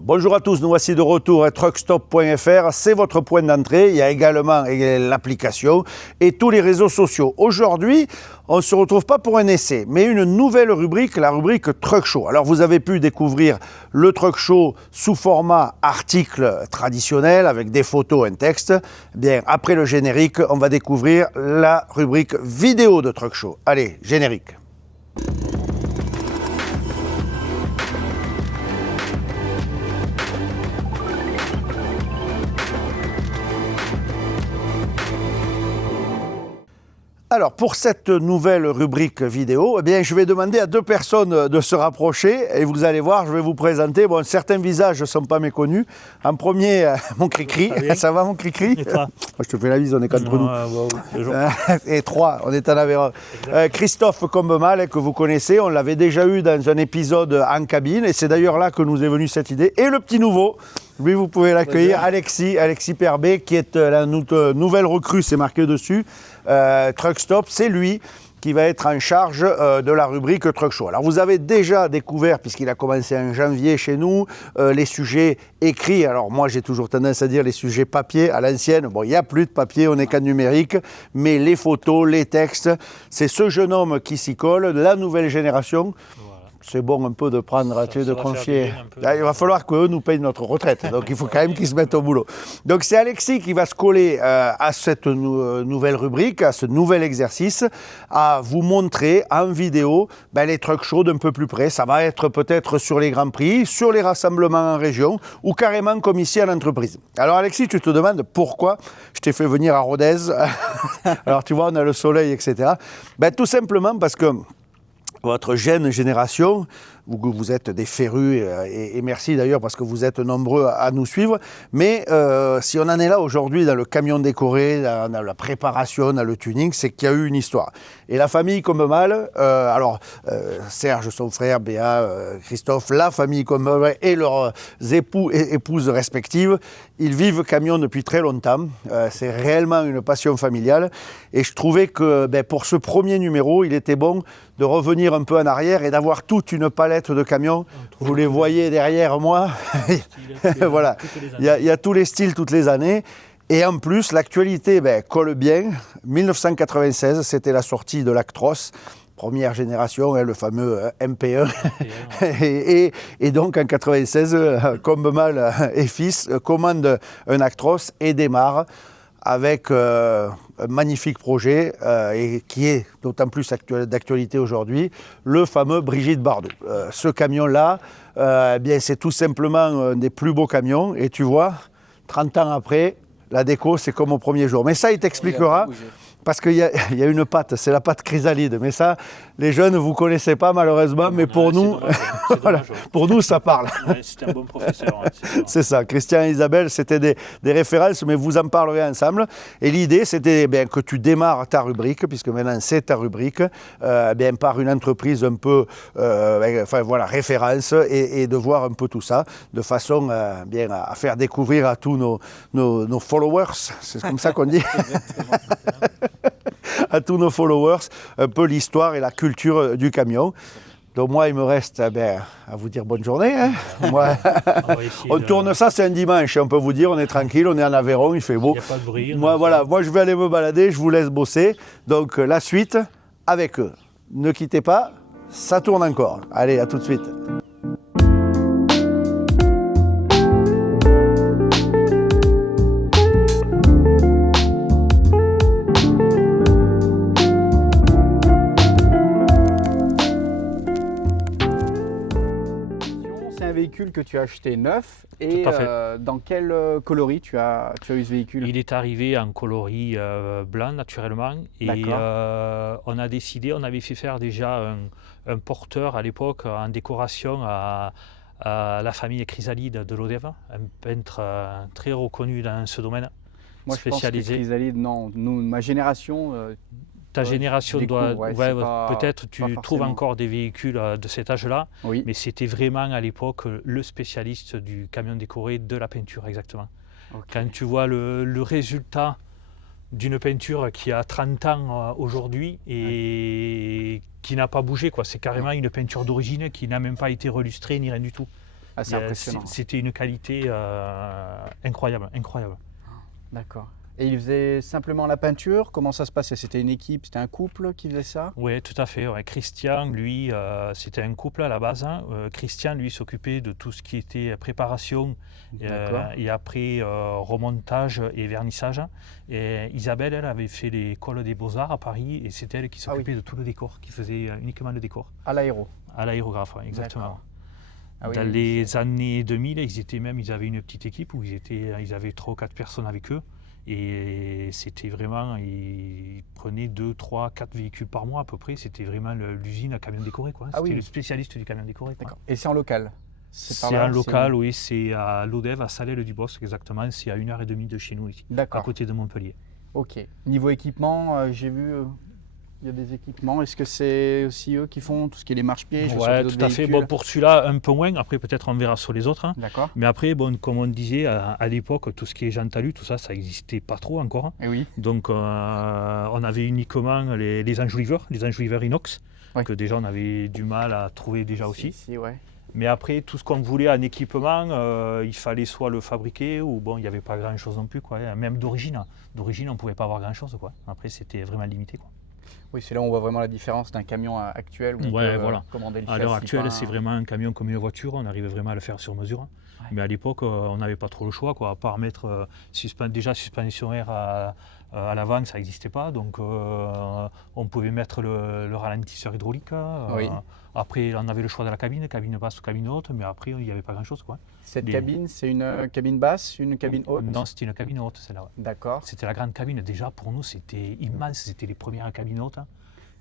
Bonjour à tous, nous voici de retour à truckstop.fr, c'est votre point d'entrée, il y a également l'application et tous les réseaux sociaux. Aujourd'hui, on ne se retrouve pas pour un essai, mais une nouvelle rubrique, la rubrique Truck Show. Alors vous avez pu découvrir le Truck Show sous format article traditionnel avec des photos, un texte. Bien, après le générique, on va découvrir la rubrique vidéo de Truck Show. Allez, générique. Alors, pour cette nouvelle rubrique vidéo, eh bien, je vais demander à deux personnes de se rapprocher et vous allez voir, je vais vous présenter. Bon, certains visages ne sont pas méconnus. En premier, mon Cricri. Ça va, mon Cricri? Et toi? Je te fais la bise, on est qu'entre nous. Et trois, on est en Aveyron. Christophe Combemal, que vous connaissez, on l'avait déjà eu dans un épisode en cabine et c'est d'ailleurs là que nous est venue cette idée. Et le petit nouveau, lui, vous pouvez l'accueillir, Alexis Perbet, qui est la nouvelle recrue, c'est marqué dessus. Truck Stop, c'est lui qui va être en charge de la rubrique Truck Show. Alors vous avez déjà découvert, puisqu'il a commencé en janvier chez nous, les sujets écrits. Alors moi j'ai toujours tendance à dire les sujets papier à l'ancienne. Bon, il n'y a plus de papier, on n'est qu'en numérique, mais les photos, les textes, c'est ce jeune homme qui s'y colle, de la nouvelle génération. C'est bon un peu de prendre, de confier. Il va falloir qu'eux nous payent notre retraite. Donc il faut quand même qu'ils se mettent au boulot. Donc c'est Alexis qui va se coller à cette nouvelle rubrique, à ce nouvel exercice, à vous montrer en vidéo les truck shows d'un peu plus près. Ça va être peut-être sur les grands prix, sur les rassemblements en région ou carrément comme ici à l'entreprise. Alors Alexis, tu te demandes pourquoi je t'ai fait venir à Rodez. Alors tu vois, on a le soleil, etc. Tout simplement parce que votre jeune génération, vous êtes des férus et merci d'ailleurs parce que vous êtes nombreux à nous suivre, mais si on en est là aujourd'hui dans le camion décoré, dans la préparation, dans le tuning, c'est qu'il y a eu une histoire. Et la famille Combemal, Serge, son frère, Béa, Christophe, la famille Combemal et leurs époux et épouses respectives, ils vivent camion depuis très longtemps. C'est réellement une passion familiale et je trouvais que pour ce premier numéro, il était bon de revenir un peu en arrière et d'avoir toute une palette de camions. Vous les voyez derrière moi. Voilà, il y a tous les styles, toutes les années. Et en plus, l'actualité colle bien. 1996, c'était la sortie de l'Actros. Première génération, le fameux MP1. et donc en 96, Combemal et fils commandent un Actros et démarrent avec un magnifique projet et qui est d'autant plus d'actualité aujourd'hui, le fameux Brigitte Bardot. Ce camion-là, c'est tout simplement un des plus beaux camions et tu vois, 30 ans après, la déco, c'est comme au premier jour. Mais ça, il t'expliquera. Parce qu'il y a une patte, c'est la patte chrysalide. Mais ça, les jeunes, vous ne connaissez pas malheureusement, mais pour nous, voilà, pour nous, ça parle. Ouais, c'était un bon professeur. C'est ça, Christian et Isabelle, c'était des références, mais vous en parlerez ensemble. Et l'idée, c'était que tu démarres ta rubrique, puisque maintenant c'est ta rubrique, par une entreprise un peu, référence, et de voir un peu tout ça, de façon à faire découvrir à tous nos followers, c'est comme ça qu'on dit. À tous nos followers, un peu l'histoire et la culture du camion. Donc moi, il me reste à vous dire bonne journée. Hein. Moi, on tourne ça, c'est un dimanche, on peut vous dire, on est tranquille, on est en Aveyron, il fait beau. Il n'y a pas de bruit. Moi, je vais aller me balader, je vous laisse bosser. Donc la suite, avec eux. Ne quittez pas, ça tourne encore. Allez, à tout de suite. Que tu as acheté neuf et dans quel coloris tu as eu ce véhicule? Il est arrivé en coloris blanc naturellement et on a décidé, on avait fait faire déjà un porteur à l'époque en décoration à la famille Chrysalide de l'Odève, un peintre très reconnu dans ce domaine. Moi spécialisé. Je pense que Chrysalide, non, ma génération... Ta génération doit, peut-être tu trouves encore des véhicules de cet âge-là, mais c'était vraiment à l'époque le spécialiste du camion décoré, de la peinture exactement. Quand tu vois le résultat d'une peinture qui a 30 ans aujourd'hui et qui n'a pas bougé, c'est carrément une peinture d'origine qui n'a même pas été relustrée ni rien du tout. Ah, c'est impressionnant. C'était une qualité incroyable. D'accord. Et il faisait simplement la peinture? Comment ça se passait? C'était une équipe, c'était un couple qui faisait ça? Oui, tout à fait. Ouais. Christian, lui, c'était un couple à la base. Hein. Christian, lui, s'occupait de tout ce qui était préparation et après remontage et vernissage. Et Isabelle, elle avait fait l'école des Beaux-Arts à Paris et c'est elle qui s'occupait de tout le décor, qui faisait uniquement le décor. À l'aéro? À l'aérographe, ouais, exactement. Ah, dans les années 2000, ils avaient une petite équipe où ils avaient 3 ou 4 personnes avec eux. Et c'était vraiment, ils prenaient 2, 3, 4 véhicules par mois à peu près. C'était vraiment l'usine à camion décoré, quoi. C'était le spécialiste du camion décoré. D'accord. Et c'est en local? C'est en local, oui. C'est à l'Odève, à Salelles-du-Bosc, exactement. C'est à 1h30 de chez nous, ici, à côté de Montpellier. Ok. Niveau équipement, j'ai vu... Il y a des équipements. Est-ce que c'est aussi eux qui font tout ce qui est les marche-pieds? Oui, tout à fait. Bon, pour celui-là, un peu moins. Après, peut-être on verra sur les autres. Hein. D'accord. Mais après, bon, comme on disait, à l'époque, tout ce qui est Jean Talus, tout ça, ça n'existait pas trop encore. Et oui. Donc, on avait uniquement les enjoliveurs inox, que déjà on avait du mal à trouver déjà aussi. Ouais. Mais après, tout ce qu'on voulait en équipement, il fallait soit le fabriquer ou bon, il n'y avait pas grand-chose non plus, quoi. Même d'origine. D'origine, on ne pouvait pas avoir grand-chose, quoi. Après, c'était vraiment limité, quoi. Oui, c'est là où on voit vraiment la différence d'un camion actuel où on peut commander le châssis. À l'heure actuelle, c'est vraiment un camion comme une voiture, on arrive vraiment à le faire sur mesure. Ouais. Mais à l'époque, on n'avait pas trop le choix, quoi, à part mettre déjà suspension air à l'avant, ça n'existait pas, donc on pouvait mettre le ralentisseur hydraulique. Après, on avait le choix de la cabine basse ou cabine haute, mais après, il n'y avait pas grand-chose, quoi. Cette cabine, c'est une cabine basse, une cabine haute? Non, c'était une cabine haute, celle-là. Ouais. D'accord. C'était la grande cabine. Déjà, pour nous, c'était immense. C'était les premières cabines hautes. Hein.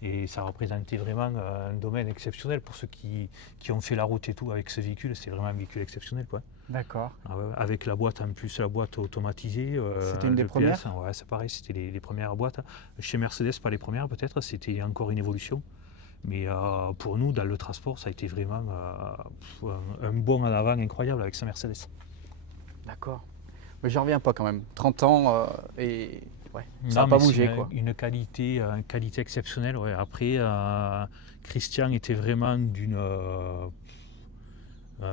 Et ça représentait vraiment un domaine exceptionnel pour ceux qui ont fait la route et tout avec ce véhicule. C'est vraiment un véhicule exceptionnel, quoi. D'accord. Avec la boîte en plus, la boîte automatisée. C'était une des premières? Ouais, c'est pareil, c'était les premières boîtes. Chez Mercedes, pas les premières peut-être, c'était encore une évolution. Mais pour nous, dans le transport, ça a été vraiment un bond en avant incroyable avec sa Mercedes. D'accord. Mais j'en reviens pas quand même. 30 ans et ça n'a pas bougé, quoi. Une qualité exceptionnelle. Ouais. Après, Christian était vraiment d'une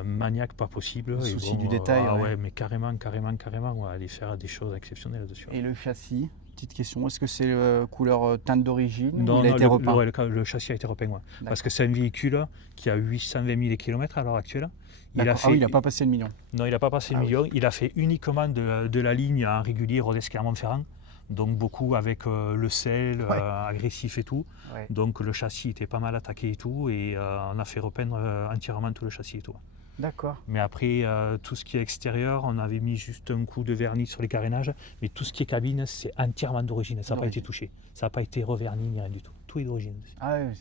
maniaque pas possible. Souci du détail. Ouais, mais carrément, on va aller faire des choses exceptionnelles dessus. Et le châssis? Petite question, est-ce que c'est couleur teinte d'origine? Non, il a été repeint? Le châssis a été repeint, ouais. Parce que c'est un véhicule qui a 820 000 km à l'heure actuelle. Il n'a pas passé le million? Non, il n'a pas passé le million. Oui. Il a fait uniquement de la ligne en régulier Rodez-Clermont-Ferrand. Donc beaucoup avec le sel agressif et tout. Ouais. Donc le châssis était pas mal attaqué et tout. Et on a fait repeindre entièrement tout le châssis et tout. D'accord. Mais après, tout ce qui est extérieur, on avait mis juste un coup de vernis sur les carénages. Mais tout ce qui est cabine, c'est entièrement d'origine. Ça n'a pas été touché. Ça n'a pas été reverni ni rien du tout. Tout est d'origine. Ah oui,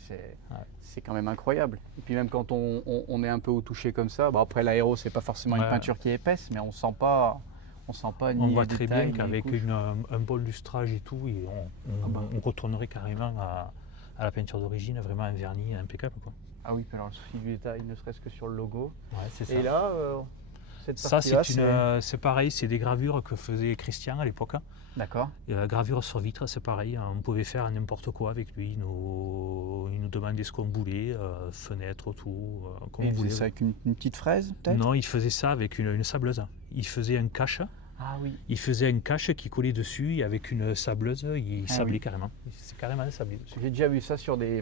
c'est quand même incroyable. Et puis même quand on est un peu au toucher comme ça, bon après l'aéro, c'est pas forcément une peinture qui est épaisse, mais on sent pas ni on voit très bien qu'avec un bon lustrage et tout, et on retournerait carrément à la peinture d'origine, vraiment un vernis impeccable, quoi. Ah oui, alors le souci du détail, ne serait-ce que sur le logo. Ouais, c'est ça. Et là, cette partie-là, c'est pareil, c'est des gravures que faisait Christian à l'époque. D'accord. Gravure sur vitre, c'est pareil, on pouvait faire n'importe quoi avec lui. Il nous demandait ce qu'on voulait, fenêtre, tout. Et il faisait ça avec une petite fraise, peut-être? Non, il faisait ça avec une sableuse. Il faisait un cache. Ah oui. Il faisait un cache qui collait dessus et avec une sableuse, il sablait carrément. C'est carrément sablé dessus. J'ai déjà vu ça sur des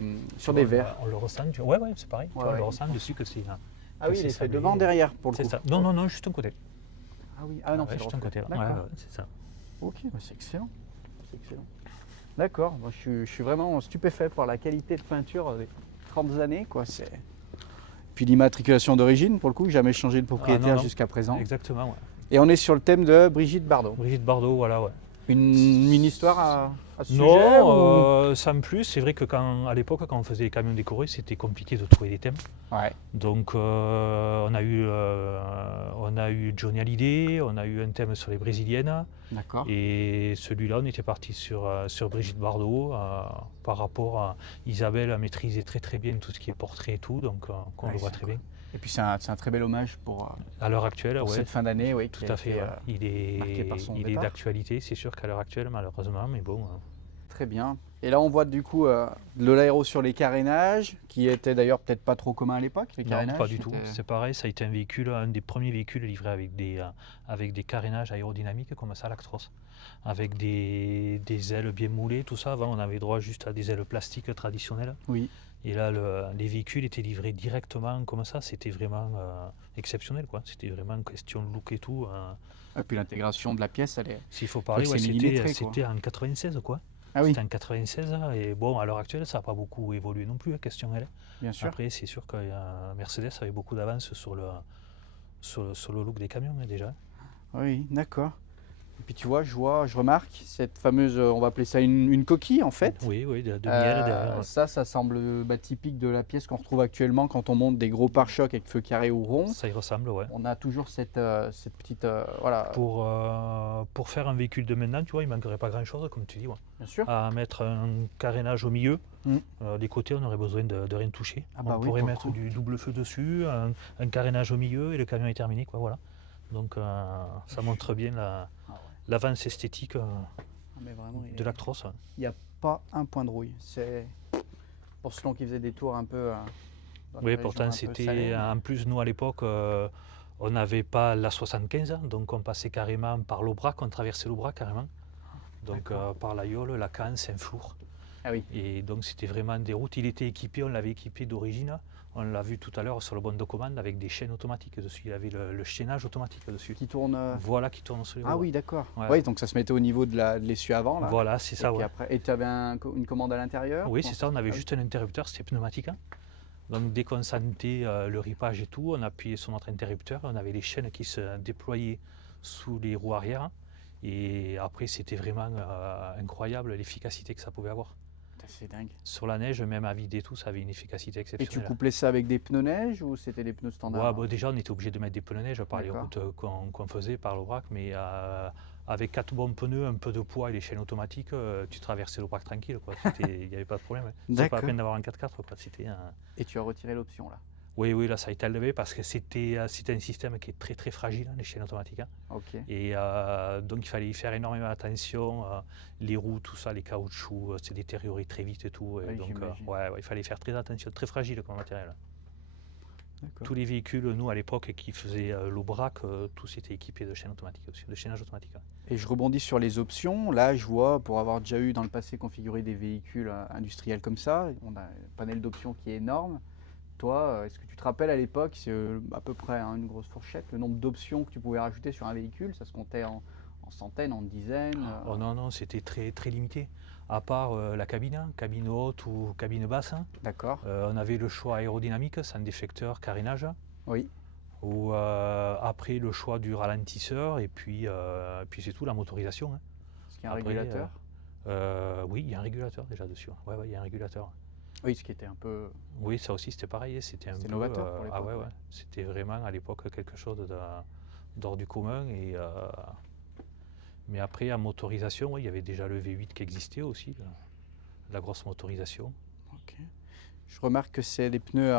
verres. On le ressent. Ouais, c'est pareil. On le ressent dessus que c'est. Ah oui, il est fait devant, derrière pour le coup. C'est ça. Non, juste un côté. Ah oui, non, c'est juste un côté. D'accord. C'est ça. Ok, c'est excellent. D'accord, moi, je suis vraiment stupéfait par la qualité de peinture des 30 années, quoi. Puis l'immatriculation d'origine, pour le coup, jamais changé de propriétaire jusqu'à présent. Exactement, ouais. Et on est sur le thème de Brigitte Bardot. Brigitte Bardot, voilà, ouais. Une histoire à ce sujet? Non, sans plus. C'est vrai que à l'époque, quand on faisait les camions décorés, c'était compliqué de trouver des thèmes. Ouais. Donc on a eu Johnny Hallyday, on a eu un thème sur les Brésiliennes. D'accord. Et celui-là, on était parti sur Brigitte Bardot. Par rapport à Isabelle, a maîtrisé très très bien tout ce qui est portrait et tout, donc on le voit très bien. Et puis c'est un très bel hommage pour à l'heure actuelle, cette fin d'année, oui. Tout à fait. Il est d'actualité, c'est sûr qu'à l'heure actuelle, malheureusement, mais bon. Très bien. Et là, on voit du coup de l'aéro sur les carénages, qui était d'ailleurs peut-être pas trop commun à l'époque, les carénages. Non, pas du tout. C'est pareil, ça a été un des premiers véhicules livrés avec des carénages aérodynamiques comme ça, l'Actros, avec des ailes bien moulées, tout ça. Avant, on avait droit juste à des ailes plastiques traditionnelles. Oui. Et là, les véhicules étaient livrés directement comme ça. C'était vraiment exceptionnel, quoi. C'était vraiment une question de look et tout. Et puis l'intégration de la pièce, elle est. S'il faut parler, c'était en 96, quoi. Ah oui. C'était en 96, et bon, à l'heure actuelle, ça n'a pas beaucoup évolué non plus, la question elle. Bien sûr. Après, c'est sûr que Mercedes avait beaucoup d'avance sur le look des camions, déjà. Oui, d'accord. Et puis tu vois, je remarque cette fameuse, on va appeler ça une coquille en fait. Oui, de miel derrière. Ça semble typique de la pièce qu'on retrouve actuellement quand on monte des gros pare-chocs avec feu carré ou rond. Ça y ressemble, ouais. On a toujours cette petite, voilà. Pour faire un véhicule de maintenant, tu vois, il ne manquerait pas grand-chose, comme tu dis. Ouais. Bien sûr. À mettre un carénage au milieu. Les côtés, on aurait besoin de rien toucher. On pourrait mettre du double feu dessus, un carénage au milieu et le camion est terminé, quoi, voilà. Donc ça montre bien l'avance esthétique de l'Actros. Il n'y a pas un point de rouille. C'est pour selon qui faisait des tours un peu. Oui, pourtant c'était. En plus, nous à l'époque, on n'avait pas la 75, donc on passait carrément par l'Aubrac, on traversait l'Aubrac carrément. Donc par la Yole, la Cannes, Saint-Flour. Ah oui. Et donc c'était vraiment des routes. Il était équipé, on l'avait équipé d'origine. On l'a vu tout à l'heure sur le bon de commande avec des chaînes automatiques dessus. Il avait le chaînage automatique dessus. Qui tourne. Voilà, qui tourne sur les roues. Ah oui, d'accord. Ouais. Oui, donc ça se mettait au niveau de l'essuie avant là. Voilà, c'est ça. Et tu avais une commande à l'intérieur. Oui, c'est ça. On avait juste un interrupteur, c'était pneumatique. Hein. Donc dès qu'on sentait le ripage et tout, on appuyait sur notre interrupteur. On avait les chaînes qui se déployaient sous les roues arrière. Et après, c'était vraiment incroyable l'efficacité que ça pouvait avoir. C'est dingue. Sur la neige, même à vider tout, ça avait une efficacité exceptionnelle. Et tu couplais ça avec des pneus neige ou c'était des pneus standards? Ouais, déjà, on était obligé de mettre des pneus neige par les routes qu'on faisait par l'Aubrac, mais avec 4 bons pneus, un peu de poids et les chaînes automatiques, tu traversais l'Aubrac tranquille. Il n'y avait pas de problème. C'était pas la peine d'avoir un 4x4. Et tu as retiré l'option là? Oui, là ça a été enlevé parce que c'était un système qui est très très fragile, les chaînes automatiques. Hein. Okay. Et donc il fallait y faire énormément attention. Les roues, tout ça, les caoutchoucs, c'est détérioré très vite et tout. Et donc il fallait faire très attention, très fragile comme matériel. Tous les véhicules, nous à l'époque, qui faisaient l'Aubrac, tous étaient équipés de chaînes automatiques aussi, de chaînage automatique. Et je rebondis sur les options. Là, je vois, pour avoir déjà eu dans le passé configuré des véhicules industriels comme ça, on a un panel d'options qui est énorme. Toi, est-ce que tu te rappelles à l'époque, c'est à peu près une grosse fourchette, le nombre d'options que tu pouvais rajouter sur un véhicule, ça se comptait en centaines, en dizaines? Oh non, c'était très, très limité. À part la cabine haute ou cabine basse. D'accord. On avait le choix aérodynamique, sans déflecteur, carénage. Oui. Ou après le choix du ralentisseur, et puis c'est tout, la motorisation. Hein. Est-ce qu'il y a un régulateur? Oui, il y a un régulateur déjà dessus. Ouais, il y a un régulateur. Oui, ce qui était un peu... Oui, ça aussi, c'était pareil. C'était un peu novateur pour l'époque. Ouais. C'était vraiment, à l'époque, quelque chose d'hors du commun. Mais après, en motorisation, il y avait déjà le V8 qui existait aussi, la grosse motorisation. Ok. Je remarque que c'est des pneus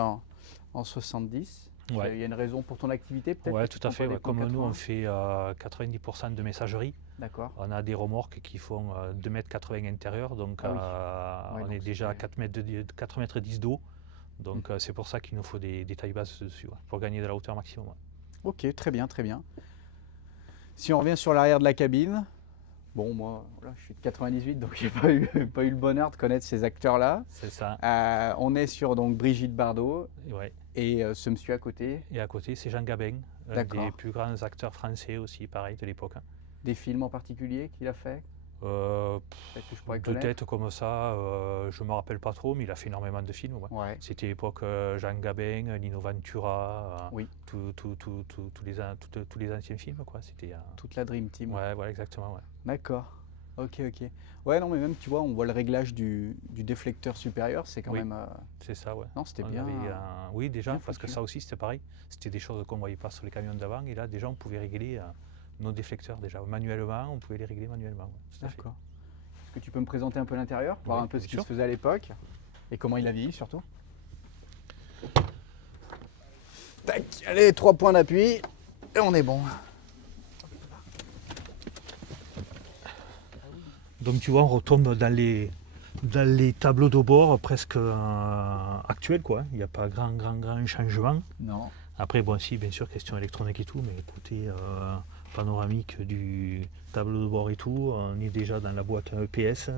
en 70. Ouais. Il y a une raison pour ton activité peut-être? Oui, tout à fait. Ouais. Comme nous, on fait 90% de messagerie. D'accord. On a des remorques qui font 2,80 m intérieur, donc on est déjà à 4,10 m d'eau. Donc c'est pour ça qu'il nous faut des tailles basses dessus, pour gagner de la hauteur maximum. Ouais. Ok, très bien, très bien. Si on revient sur l'arrière de la cabine, bon, moi, voilà, je suis de 98, donc j'ai pas eu le bonheur de connaître ces acteurs-là. C'est ça. On est sur donc Brigitte Bardot. Ouais. Et ce monsieur à côté? Et à côté, c'est Jean Gabin, un des plus grands acteurs français aussi, pareil, de l'époque. Des films en particulier qu'il a fait? De tête comme ça, je ne me rappelle pas trop, mais il a fait énormément de films. Ouais. Ouais. C'était l'époque Jean Gabin, Nino Ventura, oui. tous les anciens films. Quoi. Toute la Dream Team. Ouais, exactement. Ouais. D'accord. Ok. Ouais, non, mais même, tu vois, on voit le réglage du déflecteur supérieur, c'est quand même... C'est ça, ouais. Non, c'était bien... oui, déjà, parce que ça aussi, c'était pareil. C'était des choses qu'on ne voyait pas sur les camions d'avant, et là, déjà, on pouvait régler nos déflecteurs, déjà. Manuellement, on pouvait les régler manuellement. Ouais, d'accord. Est-ce que tu peux me présenter un peu l'intérieur, voir un peu ce qui se faisait à l'époque, et comment il a vieilli, surtout? Tac, allez, 3 points d'appui, et on est bon. Donc tu vois, on retombe dans Dans les tableaux de bord presque actuels, quoi. Il n'y a pas grand changement. Non. Après, bon, si, bien sûr, question électronique et tout, mais côté panoramique du tableau de bord et tout, on est déjà dans la boîte EPS.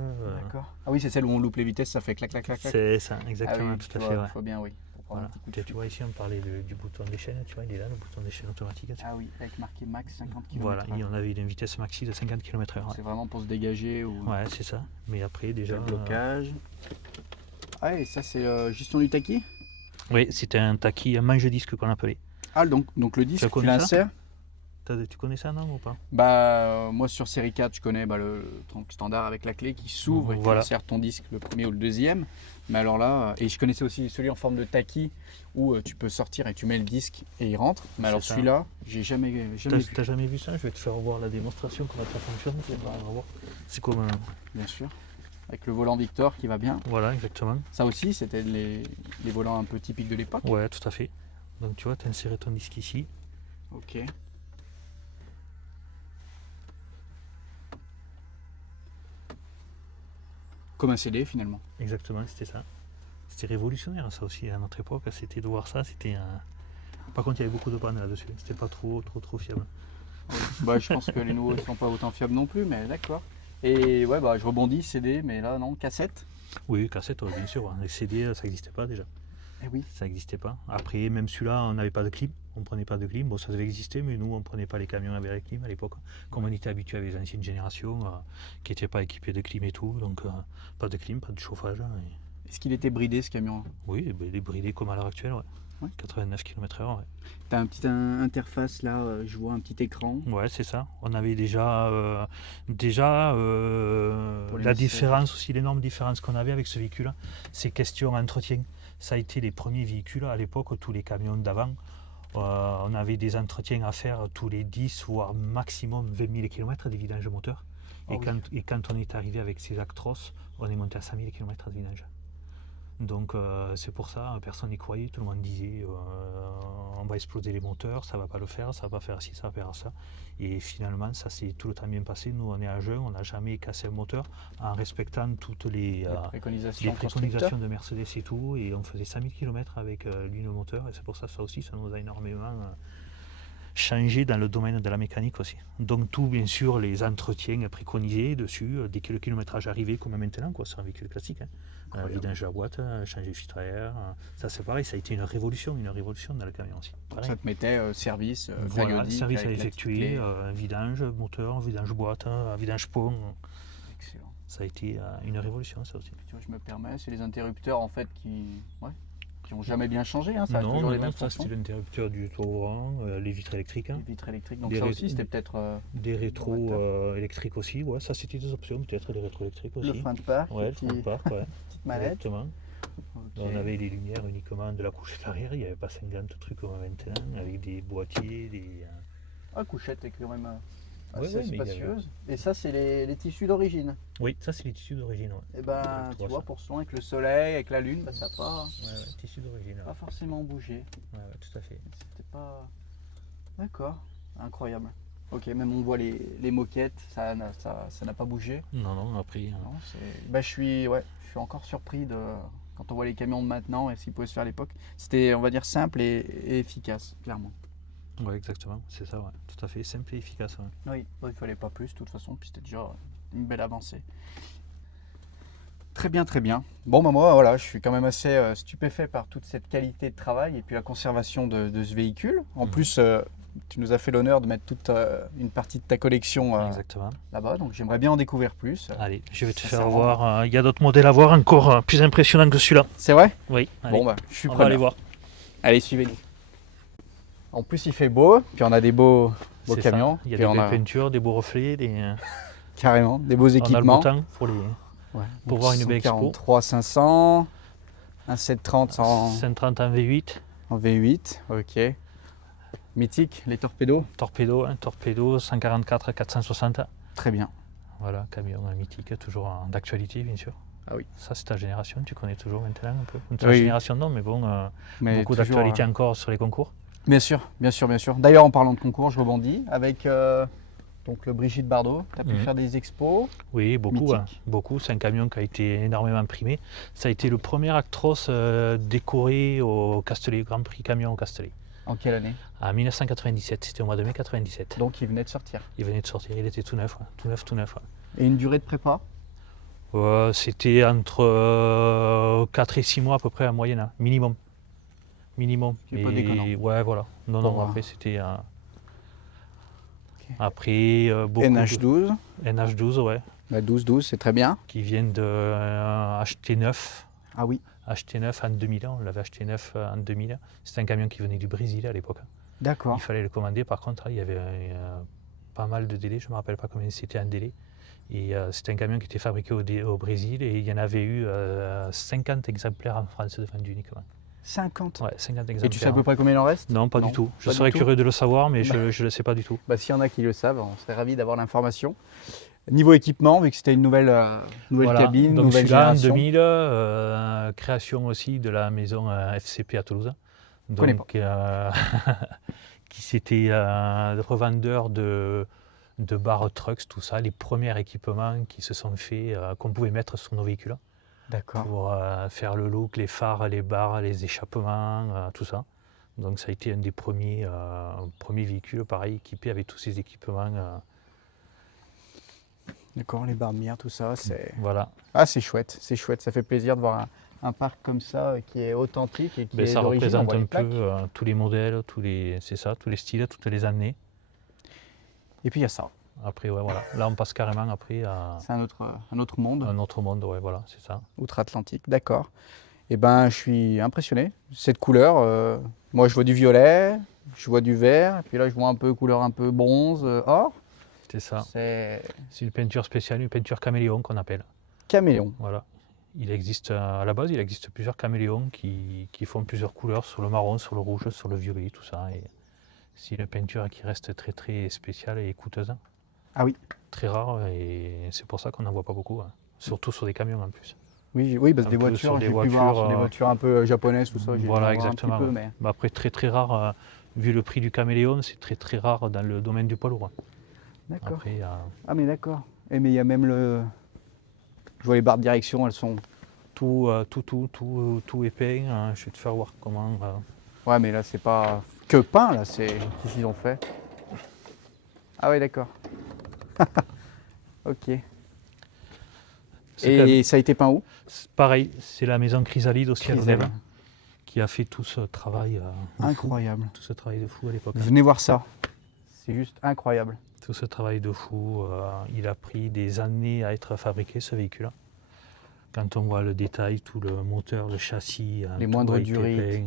D'accord. Ah oui, c'est celle où on loupe les vitesses, ça fait clac, clac, clac, clac. C'est ça, exactement, ah oui, tout à fait. Ouais. Faut bien, oui. Voilà. Tu vois ici, on parlait du bouton d'échelle, tu vois, il est là, le bouton d'échelle automatique. Ah oui, avec marqué max 50 km/h. Voilà, et on avait une vitesse maxi de 50 km/h. C'est vraiment pour se dégager ou... Ouais, c'est ça. Mais après, déjà... Le blocage. Ah, et ça, c'est gestion du taki? Oui, c'était un taki, un manche-disque qu'on appelait. Ah, donc le disque, tu l'insères? Tu connais ça, non, ou pas? Moi, sur série 4, je connais le truc standard avec la clé qui s'ouvre et tu insères ton disque, le premier ou le deuxième. Mais alors là, et je connaissais aussi celui en forme de taki où tu peux sortir et tu mets le disque et il rentre. Mais alors celui-là, j'ai jamais vu. T'as jamais vu ça? Je vais te faire voir la démonstration, comment ça fonctionne. C'est comme Bien sûr. Avec le volant Victor qui va bien. Voilà, exactement. Ça aussi, c'était les volants un peu typiques de l'époque. Ouais, tout à fait. Donc tu vois, tu as inséré ton disque ici. Ok. Comme un CD finalement. Exactement, c'était ça. C'était révolutionnaire ça aussi à notre époque, c'était de voir ça, c'était Par contre il y avait beaucoup de pannes là-dessus, c'était pas trop fiable. Je pense que les nouveaux ne sont pas autant fiables non plus, mais d'accord. Et ouais, je rebondis, CD, mais là non, cassette. Oui, cassette, bien sûr. Les CD, ça n'existait pas déjà. Eh oui. Ça n'existait pas. Après, même celui-là, on n'avait pas de clim. On ne prenait pas de clim. Bon, ça devait exister, mais nous, on ne prenait pas les camions avec la clim à l'époque. Comme on était habitué avec les anciennes générations qui n'étaient pas équipées de clim et tout. Donc, pas de clim, pas de chauffage. Est-ce qu'il était bridé ce camion? Oui, il est bridé comme à l'heure actuelle, ouais. 89 km/h. Ouais. Tu as une petite interface là, je vois un petit écran. Ouais, c'est ça. On avait déjà la différence aussi, l'énorme différence qu'on avait avec ce véhicule, c'est question entretien. Ça a été les premiers véhicules à l'époque, tous les camions d'avant. On avait des entretiens à faire tous les 10 voire maximum 20 000 km de vidange moteur. Et quand on est arrivé avec ces Actros, on est monté à 100 000 km de vidange. Donc c'est pour ça, personne n'y croyait, tout le monde disait on va exploser les moteurs, ça va pas le faire, ça va pas faire ci, ça va faire ça. Et finalement ça s'est tout le temps bien passé, nous on est à jeun, on n'a jamais cassé un moteur en respectant toutes les préconisations de Mercedes et tout, et on faisait 100 000 km avec l'une moteur, et c'est pour ça aussi ça nous a énormément changé dans le domaine de la mécanique aussi. Donc tout bien sûr les entretiens préconisés dessus, dès que le kilométrage arrivait comme maintenant, c'est un véhicule classique. Vidange de la boîte, changer le filtre à air, ça c'est pareil, ça a été une révolution dans le camion aussi. Pareil. Ça te mettait service périodique. Service à effectuer, vidange moteur, vidange boîte, vidange pont. Excellent. Ça a été une révolution ça aussi. Tu vois, je me permets, c'est les interrupteurs en fait qui n'ont jamais bien changé, ça a toujours les mêmes fonctions. Ça c'était l'interrupteur du toit ouvrant, les vitres électriques. Les vitres électriques, donc ça aussi c'était peut-être... des rétros électriques aussi, ça c'était des options, peut-être des rétros électriques aussi. Le frein de parc. Le frein de parc, petite mallette. Exactement. Okay. On avait les lumières uniquement de la couchette arrière, il n'y avait pas 50 trucs comme maintenant, avec des boîtiers, des... couchette est quand même assez spacieuse. Et ça c'est les tissus d'origine. Oui, ça c'est les tissus d'origine. Et tu vois, pour ce temps avec le soleil, avec la lune, ça n'a pas... tissus d'origine. Pas forcément bougé. Ouais, tout à fait. C'était pas... D'accord, incroyable. Ok, même on voit les moquettes, ça n'a pas bougé. Non, après... je suis encore surpris quand on voit les camions de maintenant et ce qu'ils pouvaient se faire à l'époque. C'était, on va dire, simple et efficace, clairement. Oui, exactement, c'est ça, tout à fait, simple et efficace. Oui, il ne fallait pas plus de toute façon, puis c'était déjà une belle avancée. Très bien, très bien. Bon, moi, je suis quand même assez stupéfait par toute cette qualité de travail et puis la conservation de ce véhicule. En plus, tu nous as fait l'honneur de mettre toute une partie de ta collection là-bas, donc j'aimerais bien en découvrir plus. Allez, je vais te faire voir. Il y a d'autres modèles à voir encore plus impressionnants que celui-là. C'est vrai? Oui. Allez. Bon, je suis prêt. On va aller voir. Allez, suivez-nous. En plus, il fait beau, puis on a des beaux camions. Il y a des belles peintures, des beaux reflets, carrément, des beaux équipements. On a le beau temps pour voir une belle expo. 43 500, un 730 en 730 en V8. En V8, ok. Mythique, les torpédos. Torpedo 144 460. Très bien. Voilà, camion mythique, toujours d'actualité bien sûr. Ah oui. Ça c'est ta génération, tu connais toujours maintenant un peu. Ta génération non, mais bon, beaucoup d'actualité encore sur les concours. Bien sûr. D'ailleurs, en parlant de concours, je rebondis avec Donc le Brigitte Bardot, tu as pu faire des expos? Oui, beaucoup. Hein, beaucoup. C'est un camion qui a été énormément primé. Ça a été le premier Actros décoré au Castellet, Grand Prix Camion au Castellet. En quelle année? En 1997, c'était au mois de mai 97. Donc il venait de sortir? Il venait de sortir, il était tout neuf. Tout neuf. Et une durée de prépa? C'était entre 4 et 6 mois à peu près en moyenne, hein, minimum. C'est pas déconnant. Ouais, voilà. Non, après c'était... Après, beaucoup NH12. NH12, ouais. La 12-12, c'est très bien. Qui viennent de HT9. Ah oui. HT9 en 2000, on l'avait acheté neuf en 2000. C'était un camion qui venait du Brésil à l'époque. D'accord. Il fallait le commander, par contre, il y avait pas mal de délais, je ne me rappelle pas combien c'était un délai. Et c'était un camion qui était fabriqué au Brésil et il y en avait eu 50 exemplaires en France de vendus uniquement. 50? Ouais, 50 exemplaires. Et tu sais à peu près combien il en reste? Non, pas du tout. Je serais curieux de le savoir, mais je ne le sais pas du tout. S'il y en a qui le savent, on serait ravis d'avoir l'information. Niveau équipement, vu que c'était une nouvelle cabine, donc nouvelle génération. En 2000, création aussi de la maison FCP à Toulouse. Donc, qui c'était revendeur de barres trucks, tout ça, les premiers équipements qui se sont faits, qu'on pouvait mettre sur nos véhicules. D'accord. Pour faire le look, les phares, les barres, les échappements, tout ça. Donc ça a été un des premiers véhicules, pareil, équipés avec tous ces équipements. D'accord, les barres de lumière, tout ça, c'est... Voilà. Ah, c'est chouette, ça fait plaisir de voir un parc comme ça qui est authentique et qui est ça d'origine. représente un peu tous les modèles, tous les styles, toutes les années. Et puis il y a ça. Après, ouais, voilà. Là, on passe carrément après à... C'est un autre monde. Un autre monde, ouais, voilà, c'est ça. Outre-Atlantique, d'accord. Eh ben, je suis impressionné. Cette couleur, moi, je vois du violet, je vois du vert, et puis là, je vois un peu couleur un peu bronze, or. C'est ça. C'est une peinture spéciale, une peinture caméléon qu'on appelle. Caméléon. Voilà. Il existe, à la base, plusieurs caméléons qui font plusieurs couleurs, sur le marron, sur le rouge, sur le violet, tout ça. Et c'est une peinture qui reste très, très spéciale et coûteuse. Ah oui. Très rare, et c'est pour ça qu'on n'en voit pas beaucoup, hein. Surtout sur des camions en plus. Oui, parce que des voitures, j'ai pu voir sur des voitures un peu japonaises, tout ça. Voilà, exactement. Un petit peu, mais... Après, très très rare, vu le prix du caméléon, c'est très très rare dans le domaine du poids lourd. D'accord. Après, ah mais d'accord. Et mais il y a même le... Je vois les barres de direction, elles sont... Tout est peint, hein. Je vais te faire voir comment... Ouais, mais là, c'est pas que peint, là, c'est... Qu'est-ce qu'ils ont fait? Ah ouais, d'accord. Ok. Et ça a été peint où? Pareil, c'est la maison Chrysalide aussi à Genève qui a fait tout ce travail. Incroyable. Tout ce travail de fou à l'époque. Venez voir ça. C'est juste incroyable. Tout ce travail de fou, il a pris des années à être fabriqué, ce véhicule. Quand on voit le détail, tout le moteur, le châssis, les moindres durites,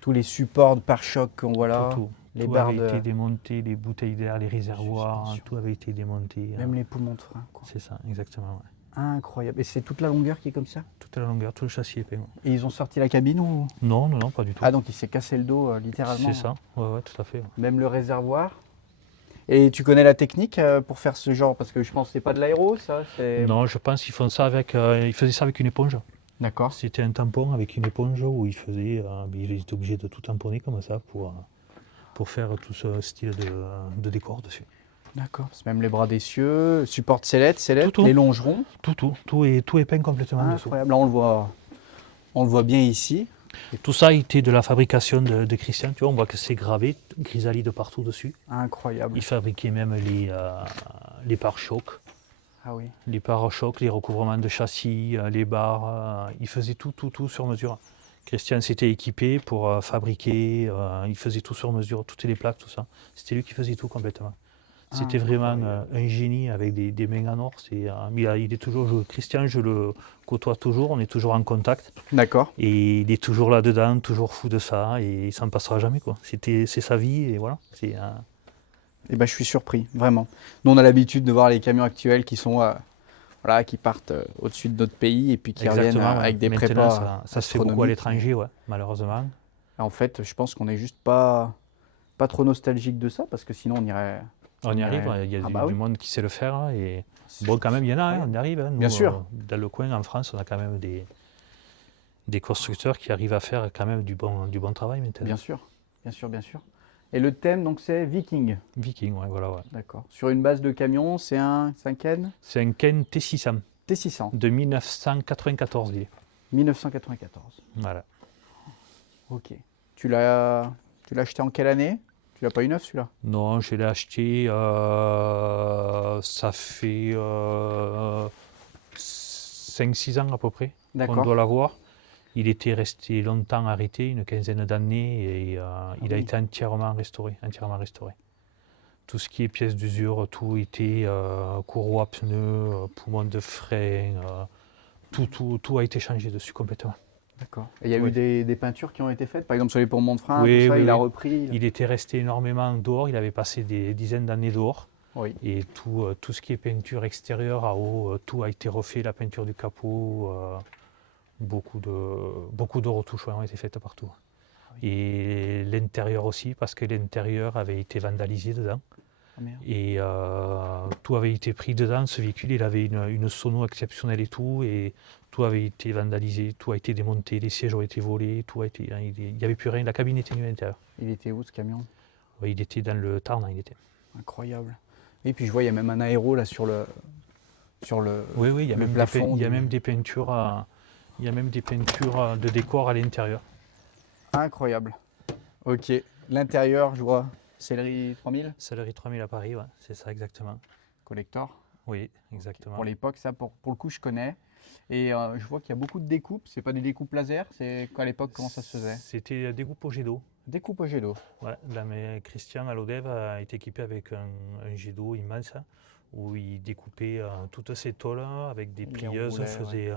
tous les supports de pare-choc qu'on voit là. Les barres avait été démonté, les bouteilles d'air, les réservoirs, tout avait été démonté. Même les poumons de frein. C'est ça, exactement. Ouais. Incroyable. Et c'est toute la longueur qui est comme ça? Toute la longueur, tout le châssis est peint. Ouais. Et ils ont sorti la cabine ou? Non, pas du tout. Ah, donc il s'est cassé le dos littéralement. C'est ça, ouais, tout à fait. Ouais. Même le réservoir. Et tu connais la technique pour faire ce genre? Parce que je pense que c'est pas de l'aéro, ça? Non, je pense qu'ils font ça avec, ils faisaient ça avec une éponge. D'accord. C'était un tampon avec une éponge où ils étaient obligés de tout tamponner comme ça pour faire tout ce style de décor dessus. D'accord. C'est même les bras d'essieu, support de sellette, les longerons. Tout est peint complètement dessous. Incroyable. Là, on le voit bien ici. Et tout ça a été de la fabrication de Christian. Tu vois, on voit que c'est gravé, Chrysalide partout dessus. Incroyable. Il fabriquait même les pare-chocs. Ah oui. Les pare-chocs, les recouvrements de châssis, les barres. Il faisait tout sur mesure. Christian s'était équipé pour fabriquer, il faisait tout sur mesure, toutes les plaques, tout ça. C'était lui qui faisait tout complètement. C'était vraiment un génie avec des mains en or. Il est toujours, Christian, je le côtoie toujours, on est toujours en contact. D'accord. Et il est toujours là-dedans, toujours fou de ça, et il s'en passera jamais, quoi. C'est sa vie, et voilà. Eh ben, je suis surpris, vraiment. Nous, on a l'habitude de voir les camions actuels qui sont... qui partent au-dessus de notre pays et puis qui reviennent avec des prépas. Ça se fait beaucoup à l'étranger, ouais, malheureusement. En fait, je pense qu'on n'est juste pas trop nostalgique de ça, parce que sinon on irait... On y arrive, il y a du monde qui sait le faire. Et... Bon, quand même, il y en a, on y arrive. Nous, bien sûr. Dans le coin, en France, on a quand même des constructeurs qui arrivent à faire quand même du bon travail maintenant. Bien sûr. Et le thème, donc, c'est Viking. Viking, ouais, voilà. Ouais. D'accord. Sur une base de camion, c'est un Ken? C'est un Ken T600. T600. De 1994, il est. 1994. Voilà. Ok. Tu l'as acheté en quelle année? Tu l'as pas eu neuf celui-là? Non, je l'ai acheté, ça fait 5-6 ans à peu près qu'on doit l'avoir. Il était resté longtemps arrêté, une quinzaine d'années, et il a été entièrement restauré. Tout ce qui est pièces d'usure, tout était courroie, pneus, poumons de frein, tout a été changé dessus complètement. D'accord. Et il y a eu des peintures qui ont été faites, par exemple sur les poumons de frein, tout ça, il a repris. Il était resté énormément dehors, il avait passé des dizaines d'années dehors. Oui. Et tout ce qui est peinture extérieure à eau, tout a été refait, la peinture du capot, beaucoup de retouches ont été faites partout. Oui. Et l'intérieur aussi, parce que l'intérieur avait été vandalisé dedans. Et tout avait été pris dedans. Ce véhicule, il avait une sono exceptionnelle et tout tout avait été vandalisé, tout a été démonté, les sièges ont été volés, il n'y avait plus rien, la cabine était nue à l'intérieur. Il était où ce camion? Il était dans le Tarn, il était. Incroyable. Et puis je vois, il y a même un aéro là sur le oui, il y a le même plafond. Il y a même des peintures, de décor à l'intérieur. Incroyable. Ok. L'intérieur, je vois. Céleri 3000? Céleri 3000 à Paris, ouais, c'est ça exactement. Collector? Oui, exactement. Pour l'époque, ça, pour le coup, je connais. Et je vois qu'il y a beaucoup de découpes. C'est pas des découpes laser, c'est à l'époque, comment ça se faisait? C'était découpe au jet d'eau. Découpe au jet d'eau. Ouais, là, mais Christian à l'Odev a été équipé avec un jet d'eau immense où il découpait toutes ces tôles avec des plieuses, faisait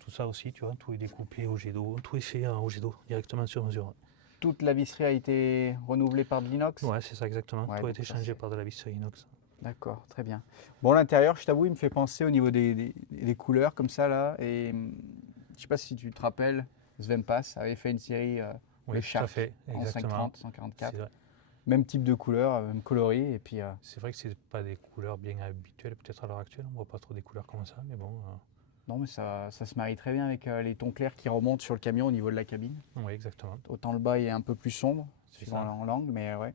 tout ça aussi, tu vois, tout est découpé au jet d'eau, tout est fait au jet d'eau, directement sur mesure. Toute la visserie a été renouvelée par de l'inox? Ouais, c'est ça exactement, tout a été changé par de la visserie inox. D'accord, très bien. Bon, l'intérieur, je t'avoue, il me fait penser au niveau des couleurs comme ça là. Et je sais pas si tu te rappelles, Sven Pass avait fait une série oui, le Shark fait, en 530, 144. Même type de couleur, même coloris. Et puis, c'est vrai que c'est pas des couleurs bien habituelles peut-être à l'heure actuelle. On voit pas trop des couleurs comme ça, mais bon. Non, mais ça se marie très bien avec les tons clairs qui remontent sur le camion au niveau de la cabine. Oui, exactement. Autant le bas est un peu plus sombre, suivant l'angle, mais ouais.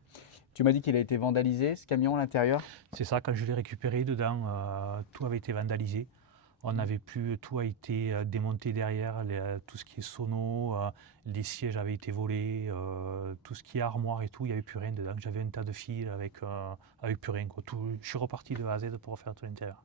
Tu m'as dit qu'il a été vandalisé, ce camion à l'intérieur? C'est ça, quand je l'ai récupéré dedans, tout avait été vandalisé. On n'avait plus, tout a été démonté derrière, tout ce qui est sono, les sièges avaient été volés, tout ce qui est armoire et tout, il n'y avait plus rien dedans. J'avais un tas de fils avec plus rien, quoi. Je suis reparti de A à Z pour refaire tout l'intérieur.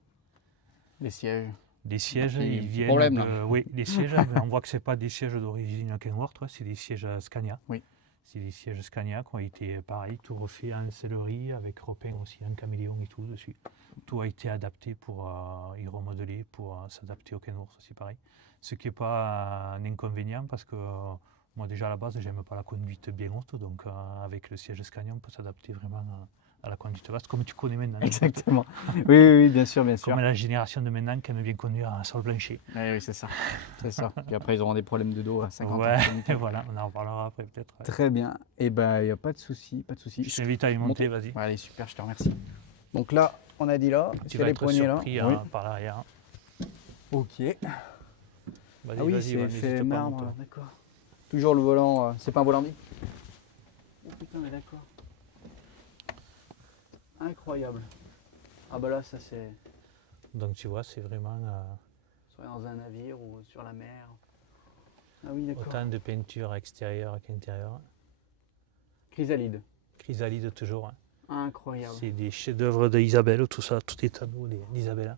Les sièges? Les sièges, ils viennent problème, oui, les sièges, on voit que ce n'est pas des sièges d'origine Kenworth, c'est des sièges Scania. Oui. C'est des sièges Scania qui ont été pareil, tout refait en sellerie, avec repeint aussi en caméléon et tout dessus. Tout a été adapté pour y remodeler, pour s'adapter au Kenworth aussi pareil. Ce qui n'est pas un inconvénient parce que moi déjà à la base, j'aime pas la conduite bien haute, donc avec le siège Scania, on peut s'adapter vraiment à la conduite vaste, comme tu connais maintenant. Exactement. Oui, bien sûr. Comme la génération de maintenant qui aime bien conduire sur le plancher. Oui, c'est ça. C'est ça. Puis après, ils auront des problèmes de dos à 50 ans. Ouais, voilà, on en reparlera après peut-être. Ouais. Très bien. Et ben, il n'y a pas de souci, Je t'invite à y monter, vas-y. Ouais, allez, super, je te remercie. Donc là, on a dit là, tu vas être surpris par l'arrière. Ok. Vas-y, ah oui, c'est marbre, d'accord. Toujours le volant, c'est pas un volant dit? Oh putain, mais d'accord. Incroyable. Ah bah là, ça c'est... Donc tu vois, c'est vraiment... soit dans un navire ou sur la mer. Ah oui, d'accord. Autant de peinture extérieure qu'intérieure. Chrysalide. Chrysalide toujours. Incroyable. C'est des chefs-d'œuvre d'Isabelle, tout ça, tout est tableau d'Isabelle.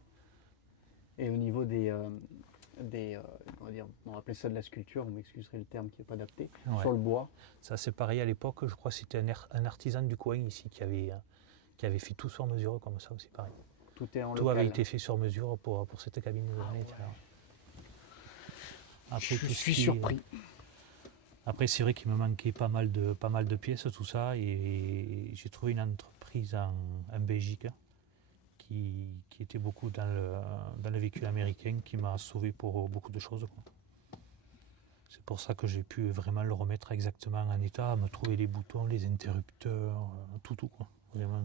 Et au niveau on va dire, on va appeler ça de la sculpture, vous m'excuserez le terme qui n'est pas adapté, sur le bois. Ça c'est pareil à l'époque, je crois que c'était un artisan du coin ici qui avait fait tout sur mesure comme ça aussi pareil. Tout est en local. Tout avait été fait sur mesure pour cette cabine de l'intérieur. Je suis surpris. Après c'est vrai qu'il me manquait pas mal de pièces, tout ça, et j'ai trouvé une entreprise en Belgique qui était beaucoup dans le véhicule américain, qui m'a sauvé pour beaucoup de choses, quoi. C'est pour ça que j'ai pu vraiment le remettre exactement en état, me trouver les boutons, les interrupteurs, tout quoi. Vraiment,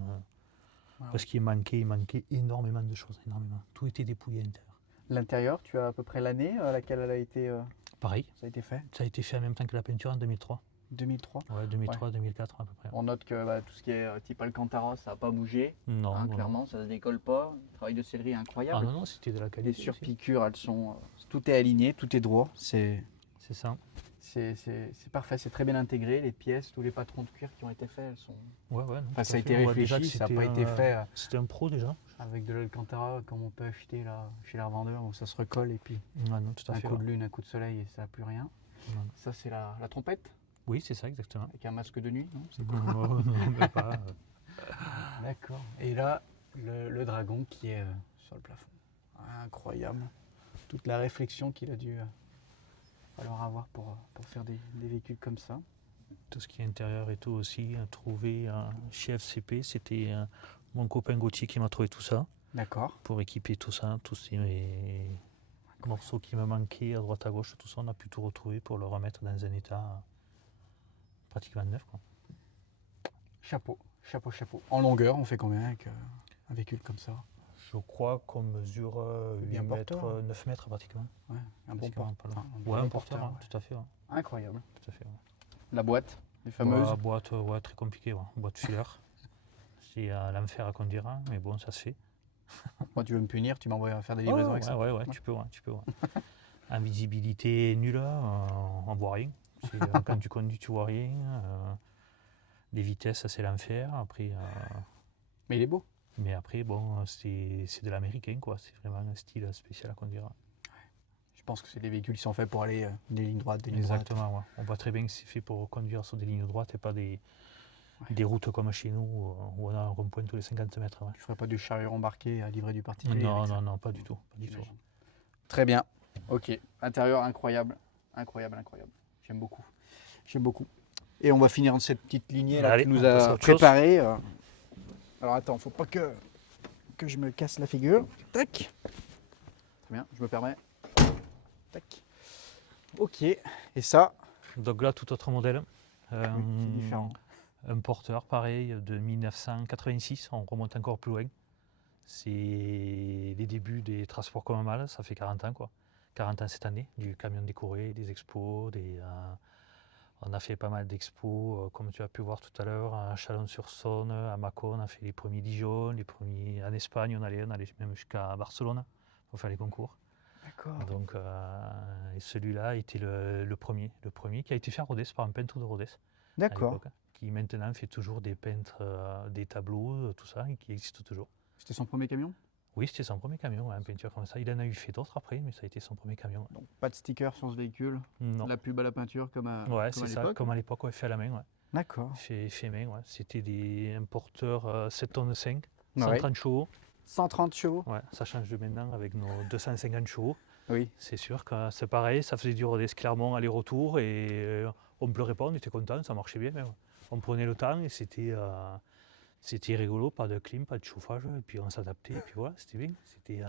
parce qu'il manquait énormément de choses, énormément. Tout était dépouillé à l'intérieur. L'intérieur, tu as à peu près l'année à laquelle elle a été... Pareil. Ça a été fait? Ça a été fait en même temps que la peinture en 2003. 2003. Ouais, 2003, 2004 à peu près. On note que tout ce qui est type Alcantara, ça n'a pas bougé. Non, clairement, ça ne se décolle pas. Le travail de sellerie est incroyable. Ah non, c'était de la qualité. Les surpiqûres, elles sont, tout est aligné, tout est droit. C'est ça. C'est parfait, c'est très bien intégré. Les pièces, tous les patrons de cuir qui ont été faits, elles sont. Ouais, non, ça a été réfléchi, ça n'a pas été fait. C'était un pro déjà. Avec de l'Alcantara, comme on peut acheter là, chez les revendeurs, où ça se recolle et puis tout à fait, un coup de lune, un coup de soleil et ça n'a plus rien. Ça, c'est la trompette. Oui, c'est ça, exactement. Avec un masque de nuit, non? Non, mais pas. D'accord. Et là, le dragon qui est sur le plafond. Incroyable. Toute la réflexion qu'il a dû falloir avoir pour faire des véhicules comme ça. Tout ce qui est intérieur et tout aussi, trouvé chez FCP, c'était mon copain Gauthier qui m'a trouvé tout ça. D'accord. Pour équiper tout ça, tous ces morceaux qui me manquaient à droite à gauche, tout ça, on a pu tout retrouver pour le remettre dans un état pratiquement neuf, quoi. Chapeau. En longueur, on fait combien avec un véhicule comme ça? Je crois qu'on mesure 8 mètres, 9 mètres pratiquement. Ouais, un bon porteur. Un porteur, tout à fait. Ouais. Incroyable. Tout à fait. Ouais. La boîte, les fameuses. La boîte, très compliquée, boîte filler. C'est l'enfer à conduire, mais bon, ça se fait. Moi, tu veux me punir, tu m'envoies faire des livraisons avec ça? Ouais, tu peux. Invisibilité nulle, on voit rien. Quand tu conduis, tu vois rien. Les vitesses, c'est l'enfer. Après, mais il est beau. Mais après, bon, c'est de l'américain, quoi. C'est vraiment un style spécial à conduire. Je pense que c'est des véhicules qui sont faits pour aller des lignes droites, Exactement, ouais. On voit très bien que c'est fait pour conduire sur des lignes droites et pas des routes comme chez nous où on a un rond-point tous les 50 mètres. Ouais. Je ne ferais pas du chariot embarqué à livrer du particulier. Non, pas du tout. Très bien. Ok. Intérieur incroyable. Incroyable. J'aime beaucoup. Et on va finir cette petite lignée là que tu nous as préparée. Alors attends, faut pas que je me casse la figure. Tac. Très bien, je me permets. Tac. Ok. Et ça? Donc là, tout autre modèle. C'est différent. Un porteur pareil de 1986, on remonte encore plus loin. C'est les débuts des transports comme mal, ça fait 40 ans quoi. 40 ans cette année, du camion décoré, des expos, on a fait pas mal d'expos, comme tu as pu voir tout à l'heure, à Chalon-sur-Saône, à Mâcon, on a fait les premiers Dijon, les premiers en Espagne, on allait même jusqu'à Barcelone pour faire les concours. D'accord. Donc et celui-là était le premier qui a été fait à Rodez par un peintre de Rodez. D'accord. Qui maintenant fait toujours des peintres, des tableaux, tout ça, et qui existe toujours. C'était son premier camion? Oui, c'était son premier camion, une peinture comme ça. Il en a eu fait d'autres après, mais ça a été son premier camion. Donc pas de sticker sur ce véhicule? Non. La pub à la peinture comme à l'époque? Ouais, c'est ça, comme à l'époque, fait à la main. Ouais. D'accord. Fait main, ouais. C'était un porteur 7 tonnes 5, 130 chevaux. 130 chevaux? Ouais, ça change de maintenant avec nos 250 chevaux. Oui. C'est sûr que c'est pareil, ça faisait du Rodez Clermont aller-retour et on ne pleurait pas, on était content, ça marchait bien même. On prenait le temps et c'était rigolo, pas de clim, pas de chauffage, et puis on s'adaptait, et puis voilà, c'était bien. C'était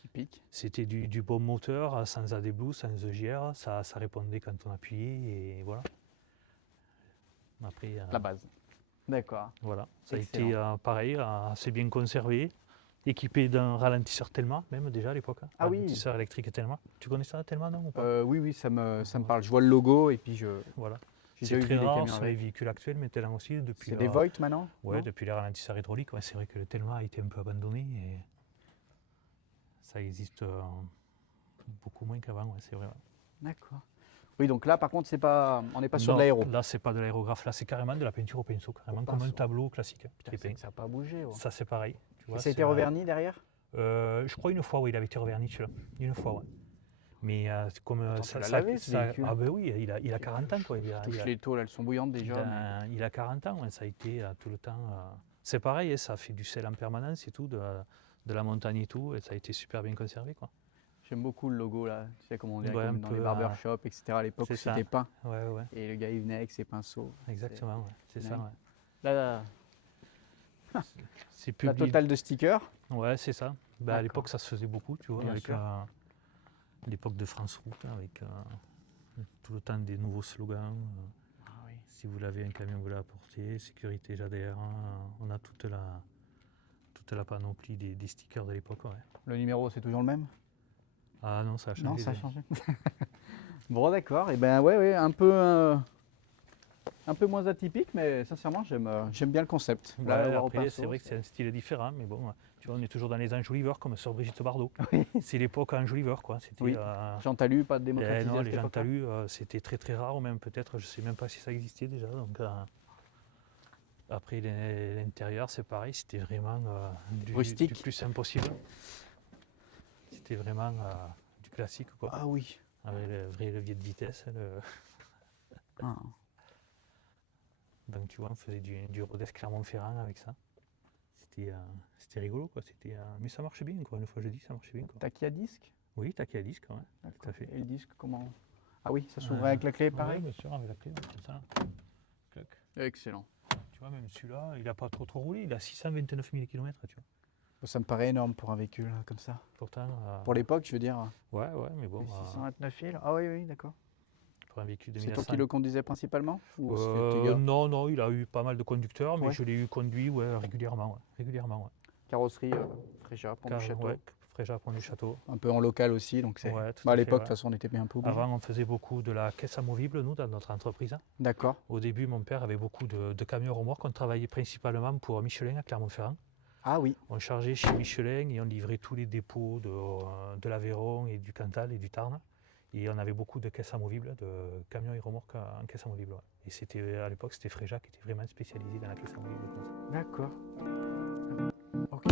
typique. C'était du bon moteur, sans AdBlue, sans EGR, ça répondait quand on appuyait, et voilà. Après, la base. D'accord. Voilà, ça a été pareil, assez bien conservé, équipé d'un ralentisseur Telma, même déjà à l'époque. Ah oui. Ralentisseur électrique Telma. Tu connais ça, Telma, non ou pas? Oui, ça me parle. Je vois le logo et puis Voilà. C'est très rare sur les véhicules actuels, mais Telma aussi. C'est des Voigt maintenant? Oui, depuis les ralentisseurs hydrauliques. Ouais, c'est vrai que le Telma a été un peu abandonné et ça existe beaucoup moins qu'avant, ouais, c'est vrai. Ouais. D'accord. Oui, donc là, par contre, on n'est pas sur de l'aéro. Là, c'est pas de l'aérographe, là, c'est carrément de la peinture au pinceau, carrément comme un tableau classique. Putain, ça n'a pas bougé. Ouais. Ça, c'est pareil. Tu vois, ça a été reverni derrière? Je crois une fois, oui, il avait été reverni celui-là. Une fois, ouais. Mais comme ça lavé, ah ben oui, il a 40 ans quoi. Les tôles, elles sont bouillantes déjà. Il a 40 ans, ouais, ça a été tout le temps. C'est pareil, ça fait du sel en permanence et tout, de la montagne et tout, et ça a été super bien conservé quoi. J'aime beaucoup le logo là, tu sais comme on dirait comme dans les barbershops, etc. À l'époque c'était peint. Ouais. Et le gars il venait avec ses pinceaux. Exactement, c'est ça. Ouais. Là, c'est la totale de stickers. Ouais, c'est ça. Bah, à l'époque ça se faisait beaucoup, tu vois, avec l'époque de France Route, avec tout le temps des nouveaux slogans. Oui. Si vous l'avez un camion, vous l'apportez, sécurité JDR, on a toute la panoplie des stickers de l'époque. Ouais. Le numéro c'est toujours le même? Ah non, ça a changé. Non, ça a changé. Bon d'accord, et ben ouais, un peu un peu moins atypique, mais sincèrement, j'aime bien le concept. Là, après, c'est vrai que c'est un style différent, mais bon, tu vois, on est toujours dans les enjoliveurs, comme sur Brigitte Bardot. Oui. C'est l'époque enjoliveur, quoi. Oui. Jean Talus, pas de démocratisé. Non, les Jean Talus, c'était très très rare, ou même peut-être, je ne sais même pas si ça existait déjà. Donc, après, l'intérieur, c'est pareil, c'était vraiment rustique, du plus simple possible. C'était vraiment du classique, quoi. Ah oui. Avec le vrai levier de vitesse. Donc tu vois, on faisait du Rodez Clermont-Ferrand avec ça. C'était rigolo, quoi. Mais ça marchait bien, quoi. Une fois je dis, ça marchait bien, quoi. Taquet à disque? Oui, taquet à disque, ouais. Tout à fait. Et le disque, comment? Ah oui, ça s'ouvrait avec la clé, pareil? Oui, bien sûr, avec la clé, comme ça. Clac. Excellent. Tu vois, même celui-là, il n'a pas trop roulé, il a 629 000 km, tu vois. Ça me paraît énorme pour un véhicule comme ça. Pourtant, pour l'époque, je veux dire. Ouais, mais bon. 629 000. Ah oui, d'accord. Pour un véhicule de C'est toi qui le conduisais principalement ou Non, il a eu pas mal de conducteurs, mais je l'ai eu conduit régulièrement. Carrosserie Fréja, Pont du Château. Fréja, Pont du Château. Un peu en local aussi, donc c'est. À l'époque, de toute façon, on était bien un peu oubliés. Avant, on faisait beaucoup de la caisse amovible, nous, dans notre entreprise. D'accord. Au début, mon père avait beaucoup de camions remorques. On travaillait principalement pour Michelin à Clermont-Ferrand. Ah oui. On chargeait chez Michelin et on livrait tous les dépôts de l'Aveyron et du Cantal et du Tarn. Et on avait beaucoup de caisses amovibles, de camions et remorques en caisse amovible. Ouais. Et à l'époque, c'était Fréja qui était vraiment spécialisé dans la caisse amovible. D'accord. Ok.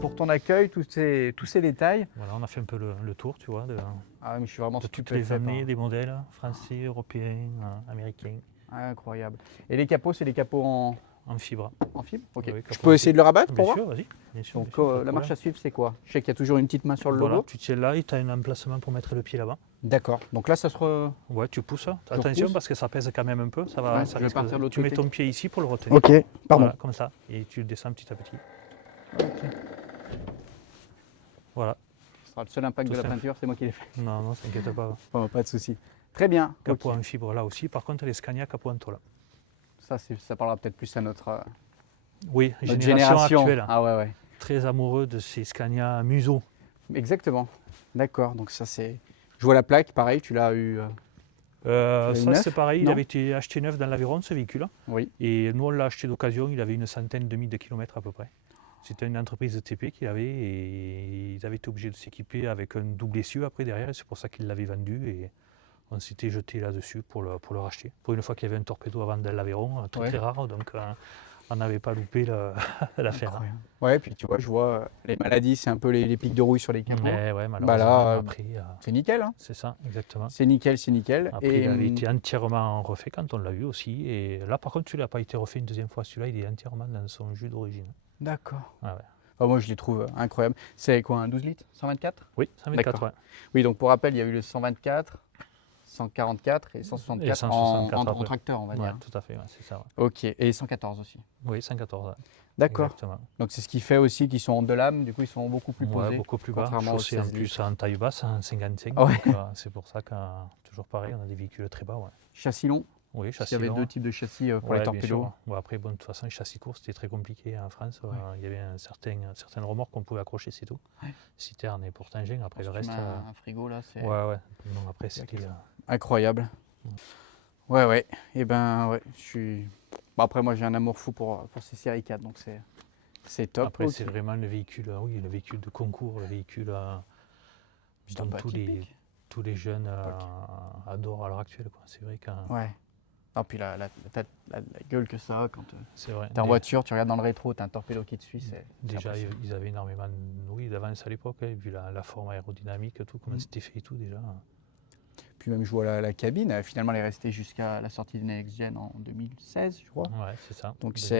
Pour ton accueil, tous ces détails. Voilà, on a fait un peu le tour, tu vois, mais je suis vraiment de toutes les années, des modèles français, européens, américains. Incroyable. Et les capots, c'est des capots en fibre. En fibre? Ok. Oui, je peux essayer de le rabattre pour bien voir? Sûr, vas-y. Bien sûr, Donc la marche à suivre, c'est quoi? Je sais qu'il y a toujours une petite main sur le logo. Tu tiens là et tu as un emplacement pour mettre le pied là-bas. D'accord. Donc là, ça se Ouais, tu pousses. Attention parce que ça pèse quand même un peu. Ça va, je vais partir de l'autre côté. Tu mets ton pied ici pour le retenir. Ok, pardon. Voilà, comme ça. Et tu le descends petit à petit. Ok. Voilà. Ce sera le seul impact de la peinture, c'est moi qui l'ai fait. Non, t'inquiète pas. Pas de souci. Très bien. Capot en fibre là aussi. Par contre, les Scania capot en tôle. Ça parlera peut-être plus à notre génération actuelle. Ah ouais. Très amoureux de ces Scania Museau. Exactement. D'accord. Donc ça c'est. Je vois la plaque, pareil. Tu l'as eu. Ça c'est pareil. Il avait été acheté neuf dans l'Aveyron ce véhicule. Oui. Et nous on l'a acheté d'occasion. Il avait une centaine de kilomètres à peu près. C'était une entreprise de TP qu'il avait et ils avaient été obligés de s'équiper avec un double essieu après derrière. Et c'est pour ça qu'ils l'avaient vendu. Et on s'était jeté là-dessus pour le racheter. Pour une fois qu'il y avait un torpedo avant dans l'Aveyron, très rare. Donc on n'avait pas loupé l'affaire. Ouais, puis tu vois, je vois les maladies, c'est un peu les pics de rouille sur les capots. Ouais, malheureusement, après, c'est nickel. Hein. C'est ça, exactement. C'est nickel. Après, il avait été entièrement refait quand on l'a eu aussi. Et là, par contre, celui-là n'a pas été refait une deuxième fois. Celui-là, il est entièrement dans son jus d'origine. D'accord. Ah ouais. Moi, je les trouve incroyables. C'est quoi, un 12 litres 124? Oui, 124, ouais. Oui, donc pour rappel, il y a eu le 124, 144 et 164 en tracteur, on va dire. Tout à fait, c'est ça. Ouais. Ok, et 114 aussi. Oui, 114. Ouais. D'accord. Exactement. Donc c'est ce qui fait aussi qu'ils sont en deux lames, du coup ils sont beaucoup plus posés. Beaucoup plus bas, chaussés en plus en taille basse, en 55. Ouais. C'est pour ça toujours pareil, on a des véhicules très bas. Ouais. Châssis long? Oui, châssis long. Il y avait deux types de châssis pour les torpédos. Après, de toute façon, les châssis courts, c'était très compliqué en France. Il y avait certaines remorques qu'on pouvait accrocher, c'est tout. Ouais. Citerne et Portingin, après le reste... Un frigo là, c'est... Ouais. Non, après, c'était... Incroyable. Ouais. Et je suis... après, moi, j'ai un amour fou pour ces séries 4, donc c'est top. Après, c'est vraiment le véhicule de concours, le véhicule dont tous les jeunes adorent à l'heure actuelle. C'est vrai que... Ouais. Et puis la gueule que ça a quand tu es en voiture, tu regardes dans le rétro, tu as un torpedo qui te suit. Déjà, ils avaient énormément d'avance à l'époque, vu la forme aérodynamique, tout, comment c'était fait et tout déjà. Puis même je vois la cabine, finalement elle est restée jusqu'à la sortie de Next Gen en 2016, je crois. Ouais, c'est ça. Donc ça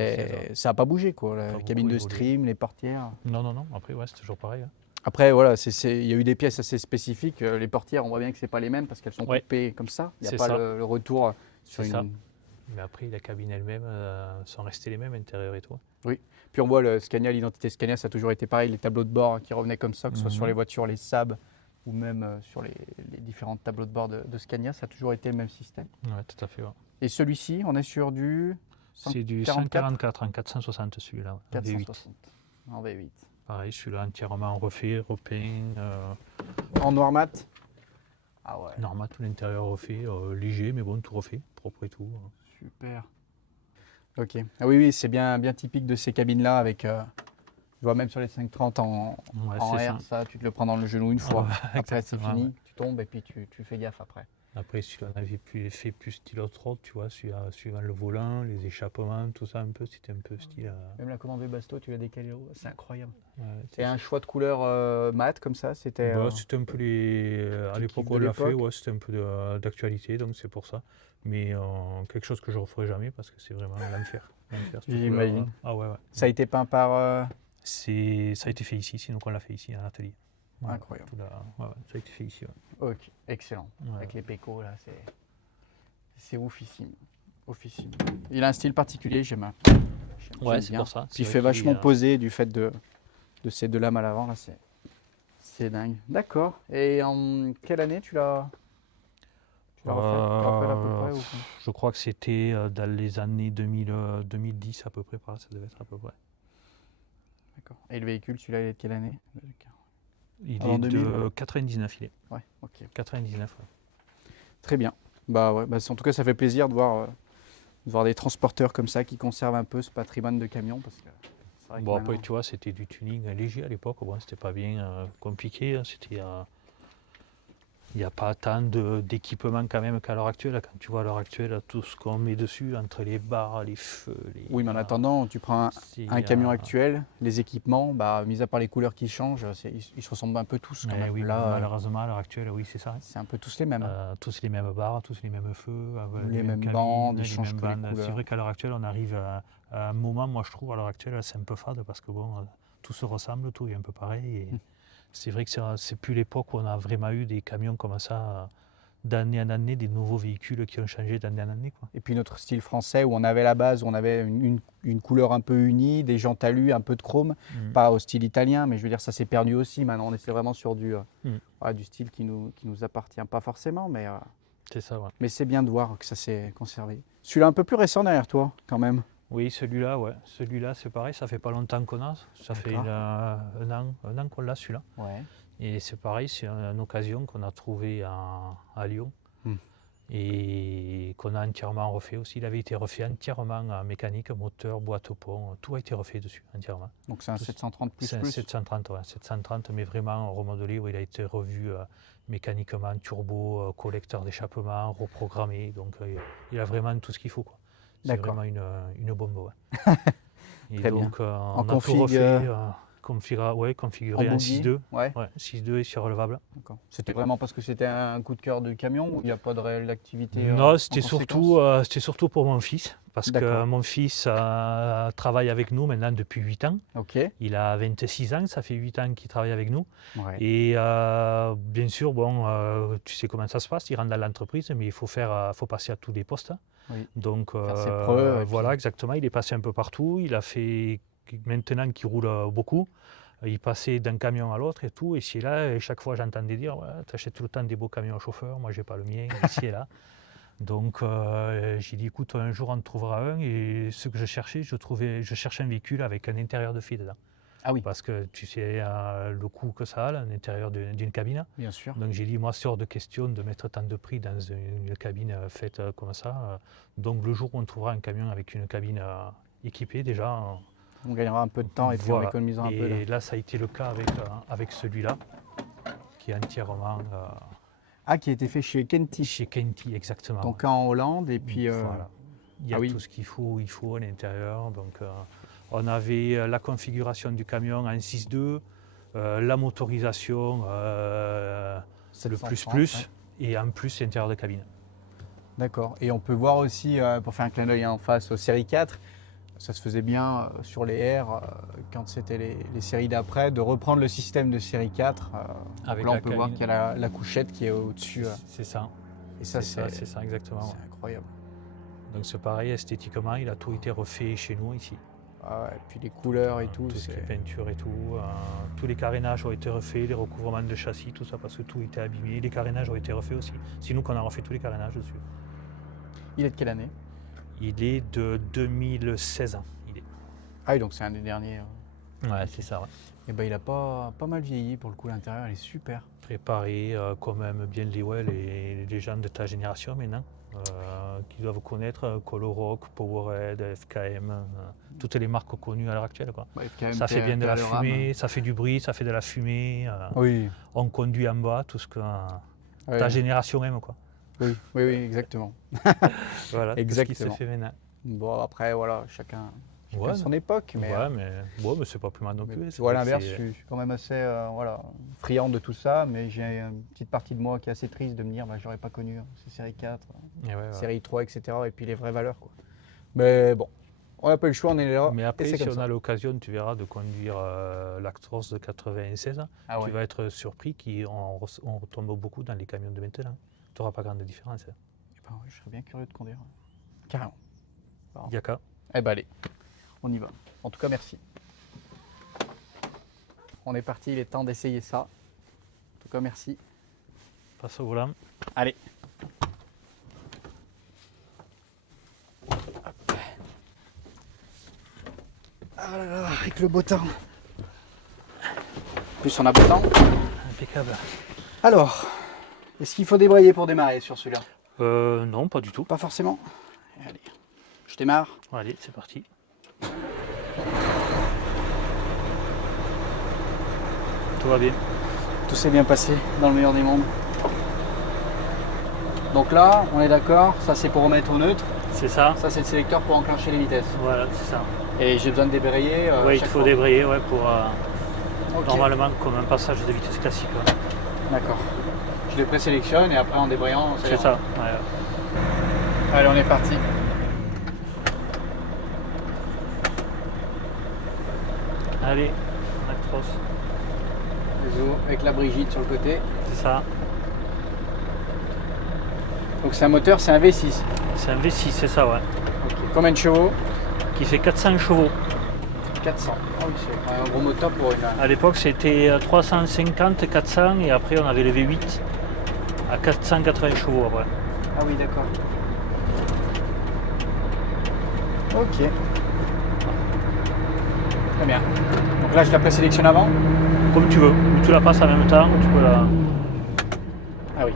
n'a pas bougé, quoi. La cabine de stream, les portières. Non. Après, c'est toujours pareil. Hein. Après, voilà, il y a eu des pièces assez spécifiques. Les portières, on voit bien que ce n'est pas les mêmes parce qu'elles sont coupées comme ça. Il n'y a pas le retour sur ça. Mais après, la cabine elle-même sont restées les mêmes, intérieur et tout. Oui. Puis on voit le Scania, l'identité Scania, ça a toujours été pareil. Les tableaux de bord qui revenaient comme ça, que ce soit sur les voitures, les Saab ou même sur les différents tableaux de bord de Scania, ça a toujours été le même système. Oui, tout à fait. Ouais. Et celui-ci, on est sur du... C'est du 144 en 460 celui-là. 460 en V8. Pareil, celui-là entièrement refait, repeint. En noir mat. Ah ouais. Noir mat, tout l'intérieur refait, léger, mais bon, tout refait, propre et tout. Super. Ok. Ah oui, c'est bien typique de ces cabines-là avec... je vois même sur les 530 en R, ça, tu te le prends dans le genou une fois. Après, c'est fini, tu tombes et puis tu fais gaffe après. Après, celui-là, on avait fait plus style off-road, tu vois, suivant le volant, les échappements, tout ça un peu, c'était un peu style... Même la commande Webasto, tu l'as décalé haut, c'est incroyable. Ouais, c'est un choix de couleur mat comme ça, c'était... C'était un peu à l'époque où on l'a fait, c'était un peu d'actualité, donc c'est pour ça. Mais quelque chose que je ne referai jamais parce que c'est vraiment l'enfer. J'imagine. Ah ouais. Ça a été peint par... Ça a été fait ici, sinon on l'a fait ici, en atelier. Ouais, incroyable. Ça a été fait ici. Ouais. Ok, excellent. Avec les pécos, là, c'est oufissime. Oufissime. Il a un style particulier, j'aime Ouais, c'est pour ça. Puis il fait vachement posé du fait de ces deux lames à l'avant, là, c'est dingue. D'accord. Et en quelle année tu l'as refait à peu près, Je crois que c'était dans les années 2010 à peu près, ça devait être à peu près. D'accord. Et le véhicule, celui-là, il est de quelle année? Il est de 99, il est. Ouais, ok. 99, ouais. Très bien. En tout cas, ça fait plaisir de voir des transporteurs comme ça qui conservent un peu ce patrimoine de camions. Parce que c'est vrai que après, tu vois, c'était du tuning léger à l'époque. Bon, c'était pas bien compliqué. Il n'y a pas tant d'équipement quand même qu'à l'heure actuelle. Quand tu vois à l'heure actuelle tout ce qu'on met dessus, entre les barres, les feux... Oui, mais en attendant, tu prends un camion actuel, les équipements, mis à part les couleurs qui changent, ils se ressemblent un peu tous. Quand même. Oui, malheureusement, à l'heure actuelle, oui, c'est ça. C'est un peu tous les mêmes. Tous les mêmes barres, tous les mêmes feux. Les mêmes bandes, ils changent que les couleurs. C'est vrai qu'à l'heure actuelle, on arrive à un moment, moi je trouve, à l'heure actuelle, c'est un peu fade parce que bon, tout se ressemble, tout est un peu pareil. Et c'est vrai que c'est plus l'époque où on a vraiment eu des camions comme ça, d'année en année, des nouveaux véhicules qui ont changé d'année en année. Quoi. Et puis notre style français où on avait la base, où on avait une couleur un peu unie, des jantes talus, un peu de chrome, pas au style italien, mais je veux dire ça s'est perdu aussi. Maintenant on est vraiment sur du style qui nous appartient pas forcément, mais c'est ça. Ouais. Mais c'est bien de voir que ça s'est conservé. Celui-là un peu plus récent derrière toi, quand même. Oui, celui-là, ouais. Celui-là, c'est pareil, ça fait pas longtemps qu'on a. Ça fait un an qu'on l'a, celui-là. Ouais. Et c'est pareil, c'est une occasion qu'on a trouvée à Lyon et qu'on a entièrement refait aussi. Il avait été refait entièrement en mécanique, moteur, boîte au pont, tout a été refait dessus entièrement. Donc c'est un 730 plus. C'est un 730, ouais, 730, mais vraiment remodelé, où il a été revu mécaniquement, turbo, collecteur d'échappement, reprogrammé. Donc il a vraiment tout ce qu'il faut, quoi. C'est vraiment une bombe. Ouais. Et très donc, bien. On a tout refait, configuré en 6.2. Ouais. 6.2 et c'est relevable. C'était vraiment parce que c'était un coup de cœur du camion ou il n'y a pas de réelle activité? Non, c'était surtout pour mon fils. Parce que mon fils travaille avec nous maintenant depuis 8 ans. Okay. Il a 26 ans, ça fait 8 ans qu'il travaille avec nous. Ouais. Et bien sûr, tu sais comment ça se passe, il rentre dans l'entreprise, mais il faut passer à tous les postes. Oui. Donc faire ses preuves, voilà, exactement, il est passé un peu partout. Il a fait, maintenant qu'il roule beaucoup, il passait d'un camion à l'autre et tout. Et c'est là, et chaque fois j'entendais dire, tu achètes tout le temps des beaux camions au chauffeur, moi j'ai pas le mien, ici et là. Donc j'ai dit, écoute, un jour on trouvera un. Et ce que je cherchais, je cherchais un véhicule avec un intérieur de fille dedans. Ah oui. Parce que tu sais le coût que ça a, l'intérieur d'une cabine. Bien sûr. Donc j'ai dit, moi, c'est hors de question de mettre tant de prix dans une cabine faite comme ça. Donc le jour où on trouvera un camion avec une cabine équipée, déjà... On gagnera un peu de temps et puis on économisera un peu. Et là, ça a été le cas avec celui-là, qui est entièrement... qui a été fait chez Kenty. Chez Kenty, exactement. Donc en Hollande, et puis... Voilà. Il y a tout ce qu'il faut à l'intérieur. Donc on avait la configuration du camion en 6.2, la motorisation, le plus, et en plus l'intérieur de cabine. D'accord. Et on peut voir aussi, pour faire un clin d'œil en face aux série 4, ça se faisait bien sur les R, quand c'était les séries d'après, de reprendre le système de série 4. Avec là, on peut voir qu'il y a la couchette qui est au-dessus. C'est ça. Et ça, c'est ça, exactement. C'est incroyable. Donc c'est pareil, esthétiquement, il a tout été refait chez nous ici. Ah ouais, et puis les couleurs et tout. Toutes les peintures et tout. Tous les carénages ont été refaits, les recouvrements de châssis, tout ça, parce que tout était abîmé. Les carénages ont été refaits aussi. C'est nous qu'on a refait tous les carénages dessus. Il est de quelle année? Il est de 2016. Ah oui, donc c'est un des derniers. Ouais, c'est ça. Ouais. Et ben il a pas mal vieilli pour le coup, l'intérieur, il est super. Préparé, quand même bien les gens de ta génération maintenant. Qui doivent connaître Coloroc, Powerhead, FKM, toutes les marques connues à l'heure actuelle. Quoi. Bah, FKM, ça fait bien de la fumée, ça fait du bruit, ça fait de la fumée. Oui. On conduit en bas, tout ce que ta génération aime. Quoi. Oui, exactement. Voilà, exactement. Tout ce qui se fait maintenant. Bon, après, voilà, chacun son époque. Mais, mais c'est pas plus mal non plus. Tu vois, à l'inverse, je suis quand même assez friand de tout ça, mais j'ai une petite partie de moi qui est assez triste de me dire j'aurais pas connu ces séries 4, série 3, etc. Et puis les vraies valeurs. Quoi. Mais bon, on n'a pas eu le choix, on est là. Mais après, si on a l'occasion, tu verras, de conduire l'Actros de 96, tu vas être surpris qu'on retombe beaucoup dans les camions de maintenant. Tu n'auras pas grande différence. Je serais bien curieux de conduire. Carrément. Yaka. Eh ben allez. On y va. En tout cas, merci. On est parti, il est temps d'essayer ça. En tout cas, merci. Passe au volant. Allez. Ah là là, avec le beau temps. En plus, on a beau temps. Impeccable. Alors, est-ce qu'il faut débrayer pour démarrer sur celui-là? Non, pas du tout. Pas forcément. Allez, je démarre. Allez, c'est parti. Tout va bien. Tout s'est bien passé dans le meilleur des mondes. Donc là, on est d'accord, ça c'est pour remettre au neutre. C'est ça. Ça c'est le sélecteur pour enclencher les vitesses. Voilà, c'est ça. Et j'ai besoin de débrayer. Oui, il faut débrayer pour normalement comme un passage de vitesse classique. Ouais. D'accord. Je les présélectionne et après en débrayant, c'est ça. Ouais. Allez, on est parti. Allez, Actros. Avec la Brigitte sur le côté. C'est ça. Donc c'est un moteur, c'est un V6. C'est un V6, c'est ça, ouais. Okay. Combien de chevaux? Qui fait 400 chevaux. 400. Oh oui, c'est un gros moteur pour une... À l'époque, c'était 350, 400 et après on avait le V8 à 480 chevaux après. Ah oui, d'accord. Ok. Très bien. Donc là, je la présélectionne avant? Comme tu veux. Ou tu la passes en même temps, ou tu peux la... Ah oui.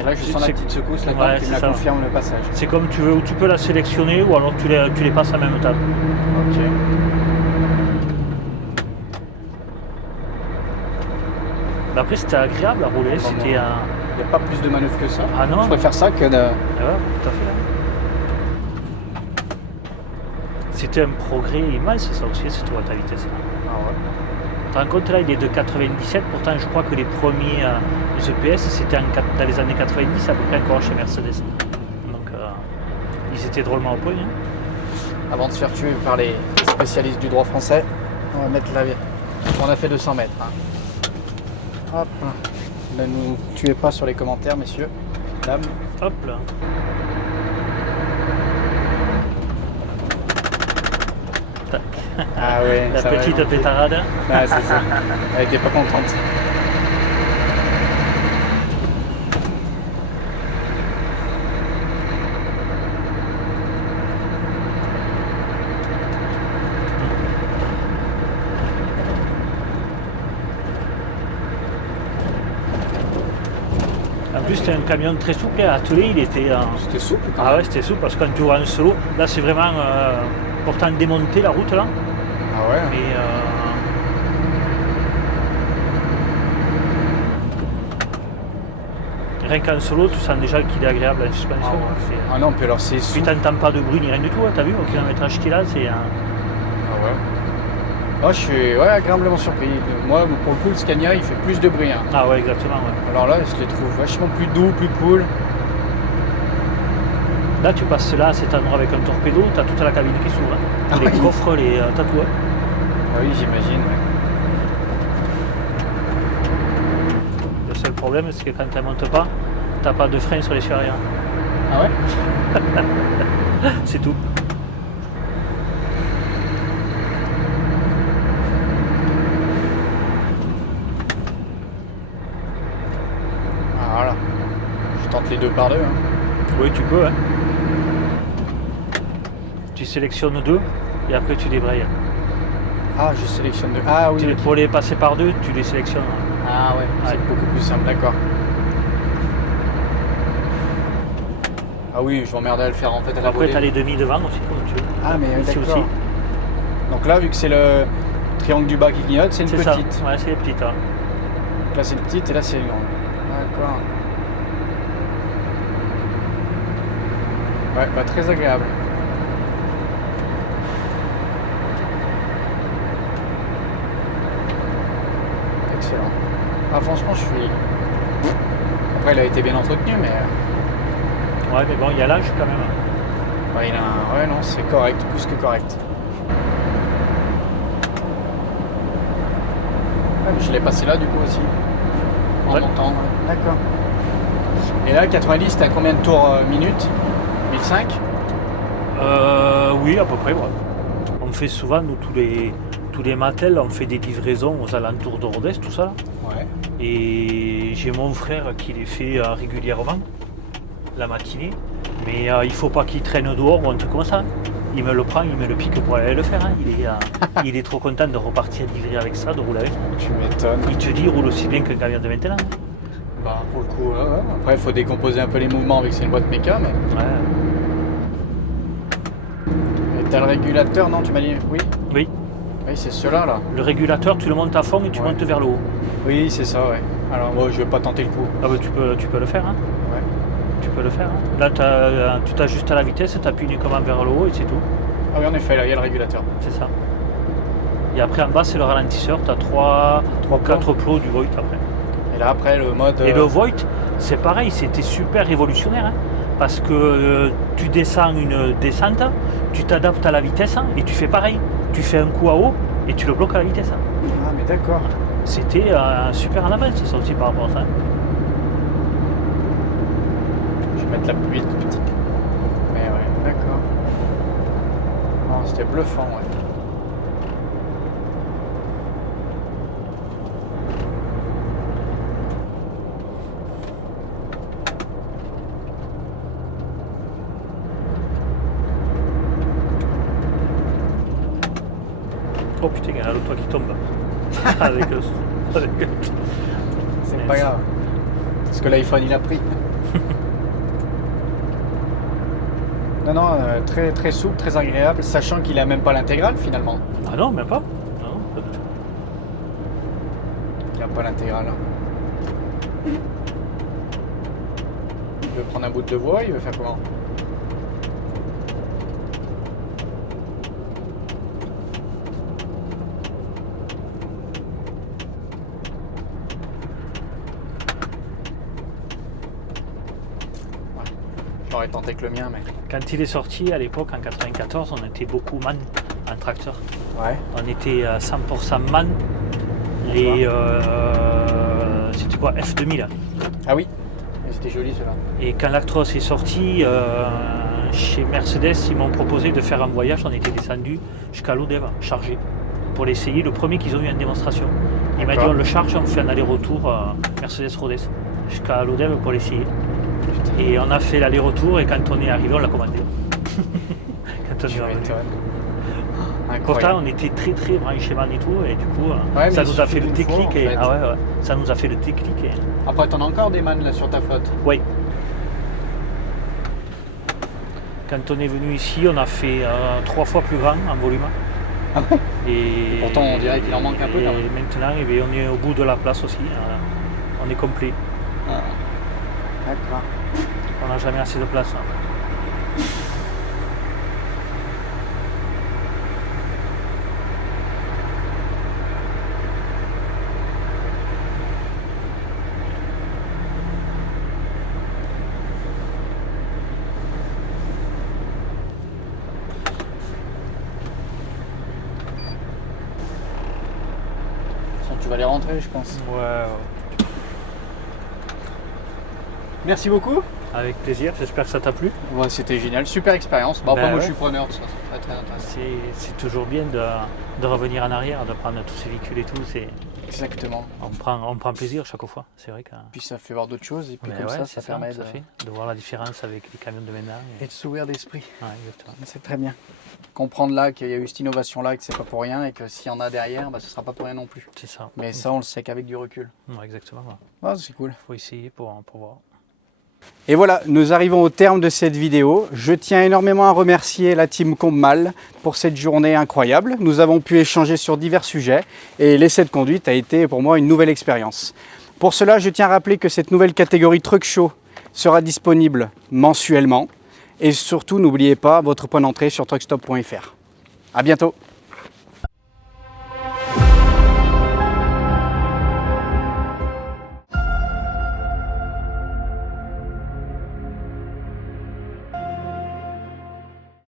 Et là, je sens la petite secousse là qui me confirme le passage. C'est comme tu veux, ou tu peux la sélectionner, ou alors tu les passes en même temps. Ok. Mais après, c'était agréable à rouler. C'était il n'y a pas plus de manœuvre que ça. Ah non. Je préfère ça que de... Ah ouais, tout à fait. C'était un progrès immense, ça aussi, cette voie à vitesse. Ah ouais. Tu te rends compte, là, il est de 97, pourtant je crois que les premiers EPS, c'était dans les années 90, à peu près encore chez Mercedes. Donc, ils étaient drôlement au point. Hein. Avant de se faire tuer par les spécialistes du droit français, on va mettre la... On a fait 200 mètres. Hein. Hop. Ne nous tuez pas sur les commentaires, messieurs, dames. Hop là. Ah ouais, la petite pétarade. Ah, c'est ça. Elle était pas contente. En plus, c'était un camion très souple. Attelé, il était. C'était souple quand même. Ah ouais, c'était souple parce que quand tu vois un solo, là c'est vraiment pourtant démonter la route là. Ah ouais. Mais rien qu'en solo, tu sens déjà qu'il est agréable en suspension. Ah, ouais. Ah non, puis alors c'est souple. Puis t'entends pas de bruit ni rien du tout, hein, t'as vu au kilométrage qu'il a, c'est. Ah ouais. Oh, je suis agréablement surpris. Moi, pour le coup, le Scania, il fait plus de bruit. Hein. Ah ouais, exactement. Ouais. Alors là, je les trouve vachement plus doux, plus cool. Là, tu passes là à cet endroit avec un torpedo, tu as toute la cabine qui s'ouvre. Hein. Les coffres, les tatouages. Oui, j'imagine. Le seul problème, c'est que quand tu ne montes pas, tu n'as pas de frein sur les cieux arrière. Ah ouais. C'est tout. Ah, voilà. Je tente les deux par deux. Hein. Oui, tu peux. Hein. Tu sélectionnes deux et après tu débrayes. Ah, je sélectionne deux. Ah oui. Pour les passer par deux, tu les sélectionnes. Ah ouais, c'est beaucoup plus simple, d'accord. Ah oui, je m'emmerdais à le faire en fait à la Après, tu as les demi devant aussi, comme tu veux. Ah, mais ici d'accord. aussi. Donc là, vu que c'est le triangle du bas qui clignote, c'est une petite. Ça. Ouais, c'est les petites. Hein. Là, c'est une petite et là, c'est une grande. D'accord. Ouais, bah très agréable. Excellent. Ah, franchement, je suis... Après, il a été bien entretenu, mais... Ouais, mais bon, il y a l'âge quand même. Ouais, il a un... Ouais, non, c'est correct, plus que correct. Ouais, je l'ai passé là, du coup, aussi. En montant. D'accord. Et là, 90, t'as combien de tours minute 1005 Oui, à peu près, ouais. On fait souvent, nous, tous les matins, on fait des livraisons aux alentours de Rodez, tout ça. Là. Ouais. Et j'ai mon frère qui les fait régulièrement, la matinée. Mais il ne faut pas qu'il traîne dehors ou un truc comme ça. Il me le prend, il me le pique pour aller le faire. Hein. Il est trop content de repartir livrer avec ça, de rouler avec. Tu m'étonnes. Il te dit, il roule aussi bien qu'un camion de maintenant. Bah, pour le coup, ouais. Après, il faut décomposer un peu les mouvements avec une boîte méca, mais... Ouais. Et t'as le régulateur, non? Tu m'as dit oui? Oui. Oui, c'est ceux-là, là. Le régulateur, tu le montes à fond et tu montes vers le haut. Oui, c'est ça, ouais. Alors, moi, je vais pas tenter le coup. Ah bah, tu peux le faire, hein. Ouais. Tu peux le faire. Hein. Là, tu t'ajustes à la vitesse, tu appuies uniquement vers le haut et c'est tout. Ah oui, en effet, là, il y a le régulateur. C'est ça. Et après, en bas, c'est le ralentisseur. Tu as 3 ou 4 plots du Voigt après. Et là, après, le mode... Et le Voigt, c'est pareil, c'était super révolutionnaire. Hein, parce que tu descends une descente, tu t'adaptes à la vitesse et tu fais pareil. Tu fais un coup à haut et tu le bloques à la vitesse. Ah, mais d'accord. C'était super en avance, ça aussi, par rapport à ça. Je vais mettre la pluie tout petit. Mais ouais, d'accord. Non, c'était bluffant, ouais. Oh putain, il y en a l'autre toit qui tombe. C'est pas grave. Parce que l'iPhone, il a pris. Non, très, très souple, très agréable, sachant qu'il a même pas l'intégrale finalement. Ah non, même pas. Non, pas du tout. Il n'a pas l'intégrale. Il veut prendre un bout de voie, il veut faire comment? J'aurais tenté avec le mien, mais... Quand il est sorti, à l'époque, en 94, on était beaucoup man en tracteur. Ouais. On était à 100% man. Les... c'était quoi? F2000. Ah oui, c'était joli cela. Et quand l'Actros est sorti, chez Mercedes, ils m'ont proposé de faire un voyage. On était descendu jusqu'à l'Odève, chargé, pour l'essayer. Le premier qu'ils ont eu en démonstration. Il m'a dit on le charge, on fait un aller-retour Mercedes-Rodez jusqu'à l'Odève pour l'essayer. Et on a fait l'aller-retour et quand on est arrivé, on l'a commandé. Quand on est arrivé. Pourtant, on était très très branchés man et tout, et du coup, ça nous a fait le déclic. En fait. Ça nous a fait le déclic. Et... Après, t'en as encore des man là sur ta flotte? Oui. Quand on est venu ici, on a fait 3 fois plus grand en volume. Ah ouais. Et pourtant, on dirait qu'il en manque un peu. Et maintenant, on est au bout de la place aussi. On est complet. Ah. D'accord. On n'a jamais assez de place. vas les rentrer, je pense. Ouais. Merci beaucoup. Avec plaisir, j'espère que ça t'a plu. Ouais, c'était génial, super expérience. Bon, après, moi je suis preneur de ça, c'est très intéressant. C'est toujours bien de revenir en arrière, de prendre tous ces véhicules et tout. Exactement. On prend plaisir chaque fois, c'est vrai que... Puis ça fait voir d'autres choses et puis comme ça permet de voir la différence avec les camions de maintenant. Et de s'ouvrir d'esprit. Ouais, exactement. C'est très bien. Comprendre là qu'il y a eu cette innovation-là, que c'est pas pour rien et que s'il y en a derrière, ce sera pas pour rien non plus. C'est ça. Mais ça, on le sait qu'avec du recul. Ouais, exactement. Ah, c'est cool. Il faut essayer pour voir. Et voilà, nous arrivons au terme de cette vidéo. Je tiens énormément à remercier la team Combmal pour cette journée incroyable. Nous avons pu échanger sur divers sujets et l'essai de conduite a été pour moi une nouvelle expérience. Pour cela, je tiens à rappeler que cette nouvelle catégorie Truck Show sera disponible mensuellement. Et surtout, n'oubliez pas votre point d'entrée sur truckstop.fr. À bientôt.